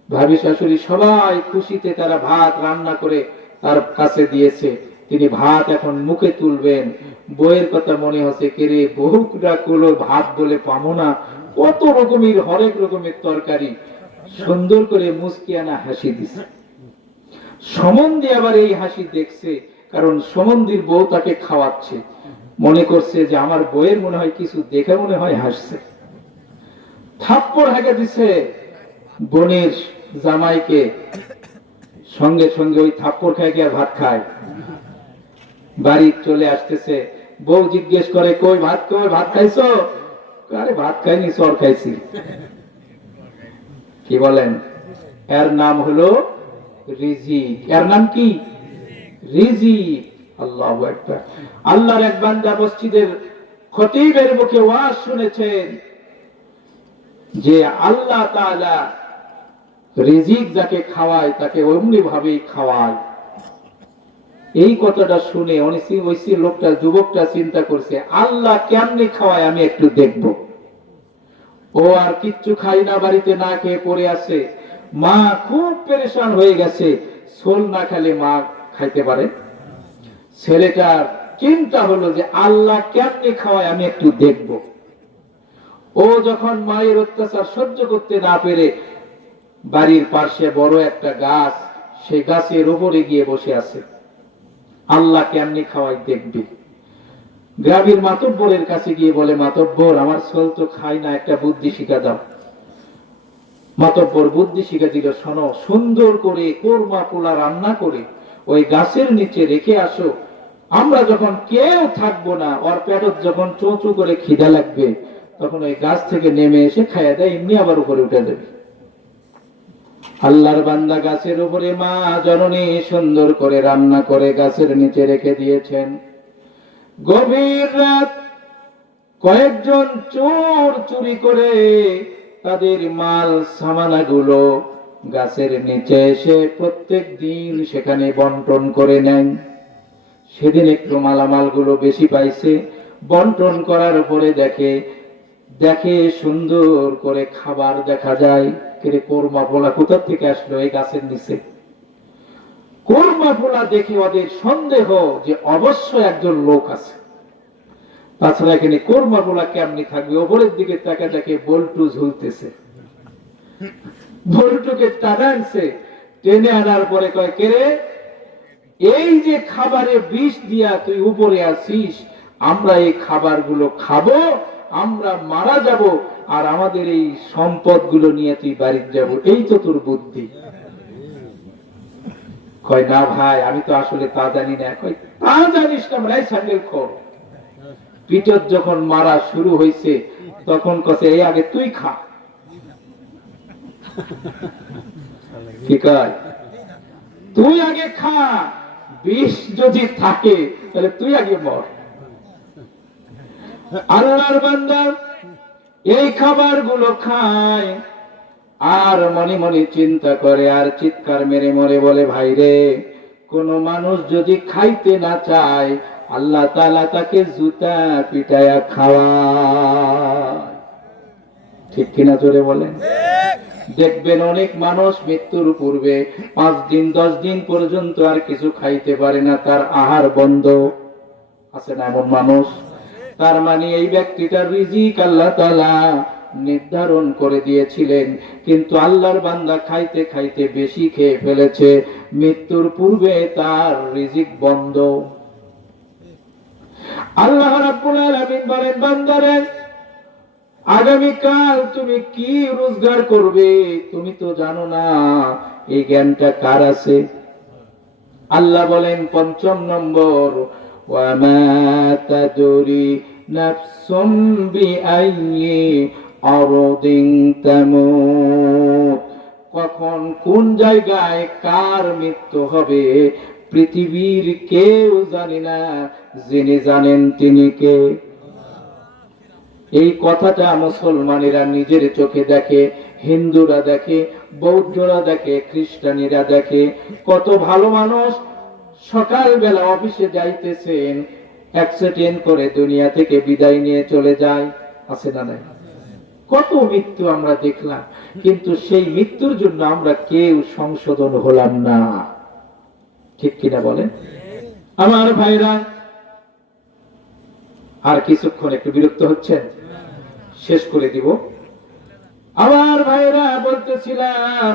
ভাবি শাশুড়ি সবাই খুশিতে তারা ভাত রান্না করে তার কাছে দিয়েছে। তিনি ভাত এখন মুখে তুলবেন, বইয়ের কথা মনে হচ্ছে, কে রে বহুটা কুলো ভাত বলে পাবো না, কত রকমের হরেক রকমের তরকারি। সুন্দর করে মুস্কিয়ানা হাসি দিছে। সমন্ধি আবার এই হাসি দেখছে, কারণ সমন্দির বউ তাকে খাওয়াচ্ছে, মনে করছে যে আমার বইয়ের মনে হয় কিছু দেখে মনে হয় হাসছে। থাপ্পড় হাঁকে দিছে বোনের জামাইকে, সঙ্গে সঙ্গে ওই থাপ্পড় খায় গিয়ে ভাত খায়। বাড়ি চলে আসতেছে, বউ জিজ্ঞেস করে কই ভাত, কই ভাত খাইছো? আরে ভাত খাইনি, চর খাইছি। কি বলেন? এর নাম হলো রিজিক। এর নাম কি? রিজিক। আল্লাহু আকবার। আল্লাহর এক বান্দা মসজিদের খতিবের মুখে ওয়াজ শুনেছেন যে আল্লাহ তাআলা রিজিক যাকে খাওয়ায় তাকে অমনি ভাবেই খাওয়ায়। এই কথাটা শুনে ওই লোকটা, যুবকটা চিন্তা করছে, আল্লাহ কেমনে খাওয়ায় আমি একটু দেখব। ও আর কিচ্ছু খাই না, বাড়িতে না খেয়ে পড়ে আছে। মা খুব পেরেশান হয়ে গেছে, সোল না খেলে মা খাইতে পারে। ছেলেটার চিন্তা হলো যে আল্লাহ কেমনে খাওয়ায় আমি একটু দেখব। ও যখন মায়ের অত্যাচার সহ্য করতে না পেরে বাড়ির পাশে বড় একটা গাছ, সেই গাছের উপরে গিয়ে বসে আছে, আল্লাহ কেমনি খাওয়াই দেখবি। গ্রামের মাতব্বরের কাছে গিয়ে বলে, মাতব্বর আমার ছেলে তো খাই না, একটা বুদ্ধি শিখা দাও। মাতব্বর বুদ্ধি শিখা দিল, শোনো, সুন্দর করে কোরমা পোলা রান্না করে ওই গাছের নিচে রেখে আসো, আমরা যখন কেউ থাকবো না, ওর পেটত যখন চোঁচু করে খিদা লাগবে, তখন ওই গাছ থেকে নেমে এসে খাইয়া দেয়, এমনি আবার উপরে উঠে দেবে। আল্লাহর বান্দা গাছের উপরে মা জননী সুন্দর করে রান্না করে গাছের নিচে রেখে দিয়েছেন। গভীর রাত কয়েকজন চোর চুরি করে তাদের মাল সামানাগুলো গাছের নিচে এসে প্রত্যেক দিন সেখানে বন্টন করে নেন। সেদিন একটু মালামালগুলো বেশি পাইছে, বন্টন করার পরে দেখে সুন্দর করে খাবার দেখা যায়। কোরমা পোলা কোথা থেকে আসলো এই গাছের নিচে? কোরমা পোলা দেখে ওদের সন্দেহ যে অবশ্যই একজন লোক আছে। তাছাড়া এখানে কোরমা পোলা কেমনি থাকবে? ওপরের দিকে তাকে দেখে বল্টু ঝুলতেছে, বল্টুকে টানানছে, টেনে আনার পরে কয়, কে রে, এই যে খাবারে বিষ দিয়া তুই উপরে আসিস, আমরা এই খাবারগুলো খাবো, আমরা মারা যাব, আর আমাদের এই সম্পদ গুলো নিয়ে তুই বাড়িতে যাব, এই তো তোর বুদ্ধি। কয়, না ভাই, আমি তো আসলে তা জানি না। কয়, তা জানিস না? মানে স্যান্ডেল খোর। পিঠত যখন মারা শুরু হয়েছে তখন কছে, এই আগে তুই খা। কি কয়? তুই আগে খা, বিষ যদি থাকে তাহলে তুই আগে মর। আল্লাহর বান্দা এই খাবার গুলো খায় আর মনে মনে চিন্তা করে আর চিৎকার মেরে মরে বলে, ভাই রে, কোন মানুষ যদি খাইতে না চায়, আল্লাহ তাআলা তাকে জুতা পিটায়া খাওয়ায়। ঠিক কিনা জোরে বলেন? দেখবেন অনেক মানুষ মৃত্যুর পূর্বে 5 দিন 10 দিন পর্যন্ত আর কিছু খাইতে পারে না, তার আহার বন্ধ। আছে না এমন মানুষ? তার মানে এই ব্যক্তিটার রিজিক আল্লাহ তাআলা নির্ধারণ করে দিয়েছিলেন, কিন্তু আল্লাহর বান্দা খাইতে খাইতে বেশি খেয়ে ফেলেছে, মৃত্যুর পূর্বে তার রিজিক বন্ধ। আল্লাহ রাব্বুল আলামিন বলেন, বান্দারে, আগামীকাল তুমি কি রোজগার করবে তুমি তো জানো না, এই জ্ঞানটা কার আছে? আল্লাহ বলেন 5 নম্বর, ওয়া মা তাদরি নাফসুম বিআইয়ি আরদিন তামুত। কখন কোন জায়গায় কার মৃত্যু হবে পৃথিবীর কেউ জানে না, যিনি জানেন তিনি কে। এই কথাটা মুসলমানেরা নিজের চোখে দেখে, হিন্দুরা দেখে, বৌদ্ধরা দেখে, খ্রিস্টানিরা দেখে। কত ভালো মানুষ সকালবেলা অফিসে যাইতেছেন, অ্যাক্সিডেন্ট করে দুনিয়া থেকে বিদায় নিয়ে চলে যায়, আছে না নাই? কত মৃত্যু আমরা দেখলাম, কিন্তু সেই মৃত্যুর জন্য আমরা কেউ সংশোধন হলাম না, ঠিক কিনা বলেন? আমার ভাইরা, আর কিছুক্ষণ একটু বিরক্ত হচ্ছেন, শেষ করে দিব। আমার ভাইরা, বলতেছিলাম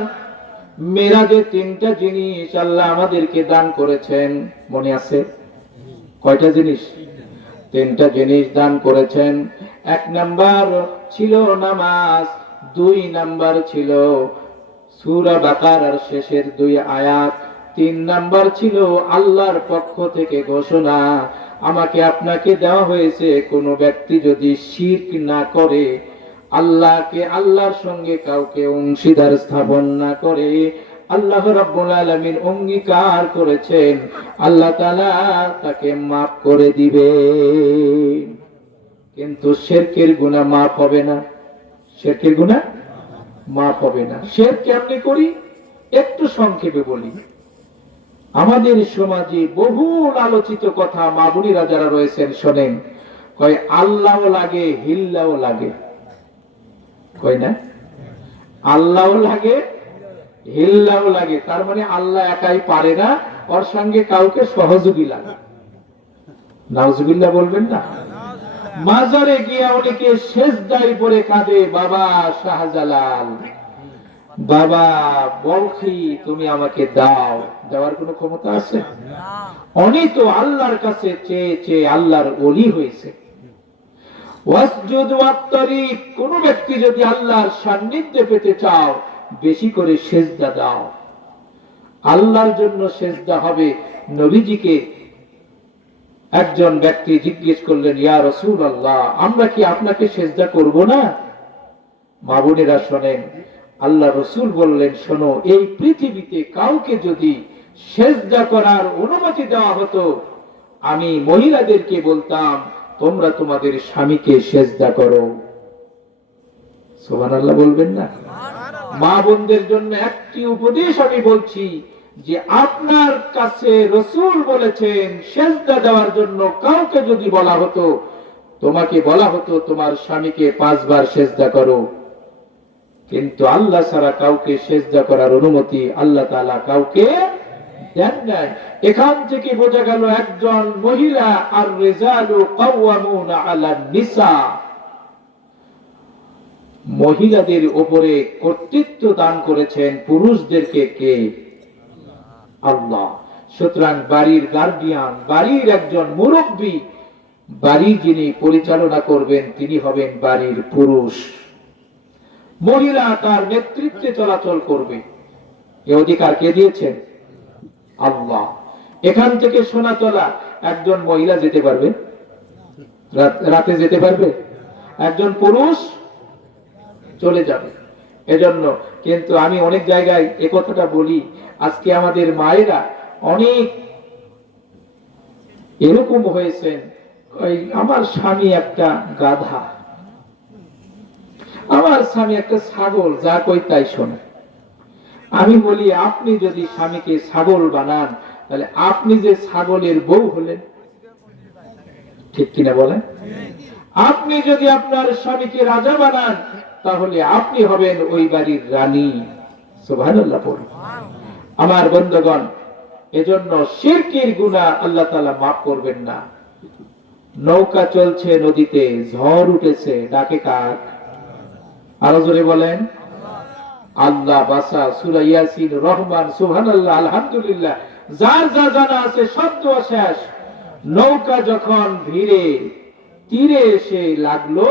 মেরাজে তিনটা জিনিস আল্লাহ আমাদেরকে দান করেছেন, মনে আছে? কয়টা জিনিস? তিনটা জিনিস দান করেছেন। এক নাম্বার ছিল নামাজ, দুই নাম্বার ছিল সূরা বাকারার শেষের 2 আয়াত, তিন নাম্বার ছিল আল্লাহর পক্ষ থেকে ঘোষণা, আমাকে আপনাকে দেওয়া হয়েছে কোন ব্যক্তি যদি শিরক না করে, আল্লাহকে আল্লাহর সঙ্গে কাউকে অংশীদার স্থাপন না করে, আল্লাহ রাব্বুল আলামিন অঙ্গীকার করেছেন আল্লাহ তাআলা তাকে মাফ করে দিবে। কিন্তু শিরকের গুনাহ মাফ হবে না, শিরকের গুনাহ মাফ হবে না। শিরক কেমনে করি একটু সংক্ষেপে বলি। আমাদের সমাজে বহুল আলোচিত কথা, মা বোনেরা যারা রয়েছেন শোনেন, কয় আল্লাহও লাগে হিল্লাও লাগে, কয় না? আল্লাহও লাগে হিল্লাও লাগে, তার মানে আল্লাহ একাই পারে না, ওর সঙ্গে কাউকে সহযোগী লাগে। নাউজুবিল্লাহ বলবেন না? মাজারে গিয়ে অনেকে সেজদায় পড়ে কাঁদে, বাবা শাহজালাল, বাবা বলখি, তুমি আমাকে দাও। দেওয়ার কোনো ক্ষমতা আছে? অনেক তো আল্লাহর কাছে চেয়ে চেয়ে আল্লাহর ওলি হয়েছে। ওয়াসজুদ ওয়াক্তারিব, কোন ব্যক্তি যদি আল্লাহর সান্নিধ্যে পেতে চাও বেশি করে সেজদা দাও। আল্লাহর জন্য সেজদা হবে। নবীজিকে একজন ব্যক্তি জিজ্ঞেস করলেন, ইয়া রাসূলুল্লাহ, আমরা কি আপনাকে সেজদা করব না? মা বোনেরা শোনেন, আল্লাহ রাসূল বললেন, শোনো, এই পৃথিবীতে কাউকে যদি সেজদা করার অনুমতি দেওয়া হতো, আমি মহিলাদেরকে বলতাম তোমরা তোমাদের স্বামীকে সেজদা করো। সুবহানাল্লাহ বলবেন না? মা বোনদের জন্য একটি উপদেশ আমি বলছি, যে আপনার কাছে রাসূল বলেছেন সেজদা দেওয়ার জন্য কাউকে যদি বলা হতো, তোমাকে বলা হতো তোমার স্বামীকে 5 বার সেজদা করো, কিন্তু আল্লাহ ছাড়া কাউকে সেজদা করার অনুমতি আল্লাহ তাআলা কাউকে দেন নাই। এখান থেকে বোঝা গেল একজন মহিলা, আর রিজালু কাওয়ামুনা আলান নিসা, মহিলাদের উপরে কর্তৃত্ব দান করেছেন পুরুষদেরকে কে? আল্লাহ। সুতরাং বাড়ির গার্ডিয়ান, বাড়ির একজন মুরব্বী, বাড়ি যিনি পরিচালনা করবেন তিনি হবেন বাড়ির পুরুষ। মহিলা তার নেতৃত্বে চলাচল করবে, এ অধিকার কে দিয়েছেন? আল্লাহ। এখান থেকে সোনা চলা একজন মহিলা যেতে পারবে, রাতে যেতে পারবে, একজন পুরুষ চলে যাবে। এজন্য কিন্তু আমি অনেক জায়গায় এ কথাটা বলি, আজকে আমাদের মায়েরা অনেক এরকম হয়েছেন, আমার স্বামী একটা গাধা, আমার স্বামী একটা ছাগল, যা কই তাই শোনে। আমি বলি, আপনি যদি স্বামীকে ছাগল বানান, তাহলে আপনি যে ছাগলের বউ হলেন, ঠিক কিনা বলেন? আপনি যদি আপনার স্বামীকে রাজা বানান, তাহলে আপনি হবেন ওই বাড়ির রানী। সুবহানাল্লাহ পড়ুন। আমার বন্ধুগণ, এজন্য শিরকের গুনাহ আল্লাহ তাআলা মাফ করবেন না। নৌকা চলছে নদীতে, ঝড় উঠেছে, ডাকে কার? আরো জোরে বলেন, আল্লাহ বাসা, সূরা ইয়াসিন, রহমান, সুবহানাল্লাহ, আলহামদুলিল্লাহ, যার যা জানা আছে সব দোয়া শেষ। নৌকা যখন ভিড়ে তীরে এসে লাগলো,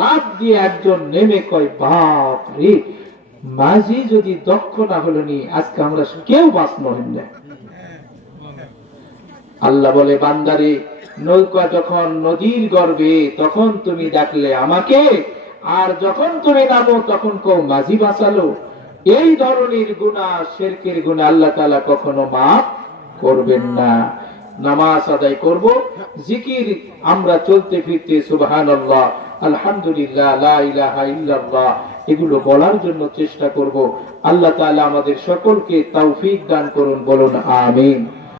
লাফ দিয়ে একজন নেমে কয়, বাপ রে, মাঝি যদি দক্ষ না হলো নি, আজকে আমরা কেউ বাঁচব না। আল্লাহ বলে, বান্দারে, নৌকা যখন নদীর গর্ভে তখন তুমি ডাকলে আমাকে, আর যখন তুমি নামো তখন কও মাঝি বাঁচালো। এই ধরনের গুনাহ, শিরকের গুনাহ আল্লাহ তাআলা কখনো মাফ করবেন না। নামাজ আদায় করব, জিকির আমরা চলতে ফিরতে সুবহানাল্লাহ, আলহামদুলিল্লাহ, লা ইলাহা ইল্লাল্লাহ এগুলো বলার জন্য চেষ্টা করব। আল্লাহ তাআলা আমাদের সকলকে তৌফিক দান করুন, বলুন আমিন।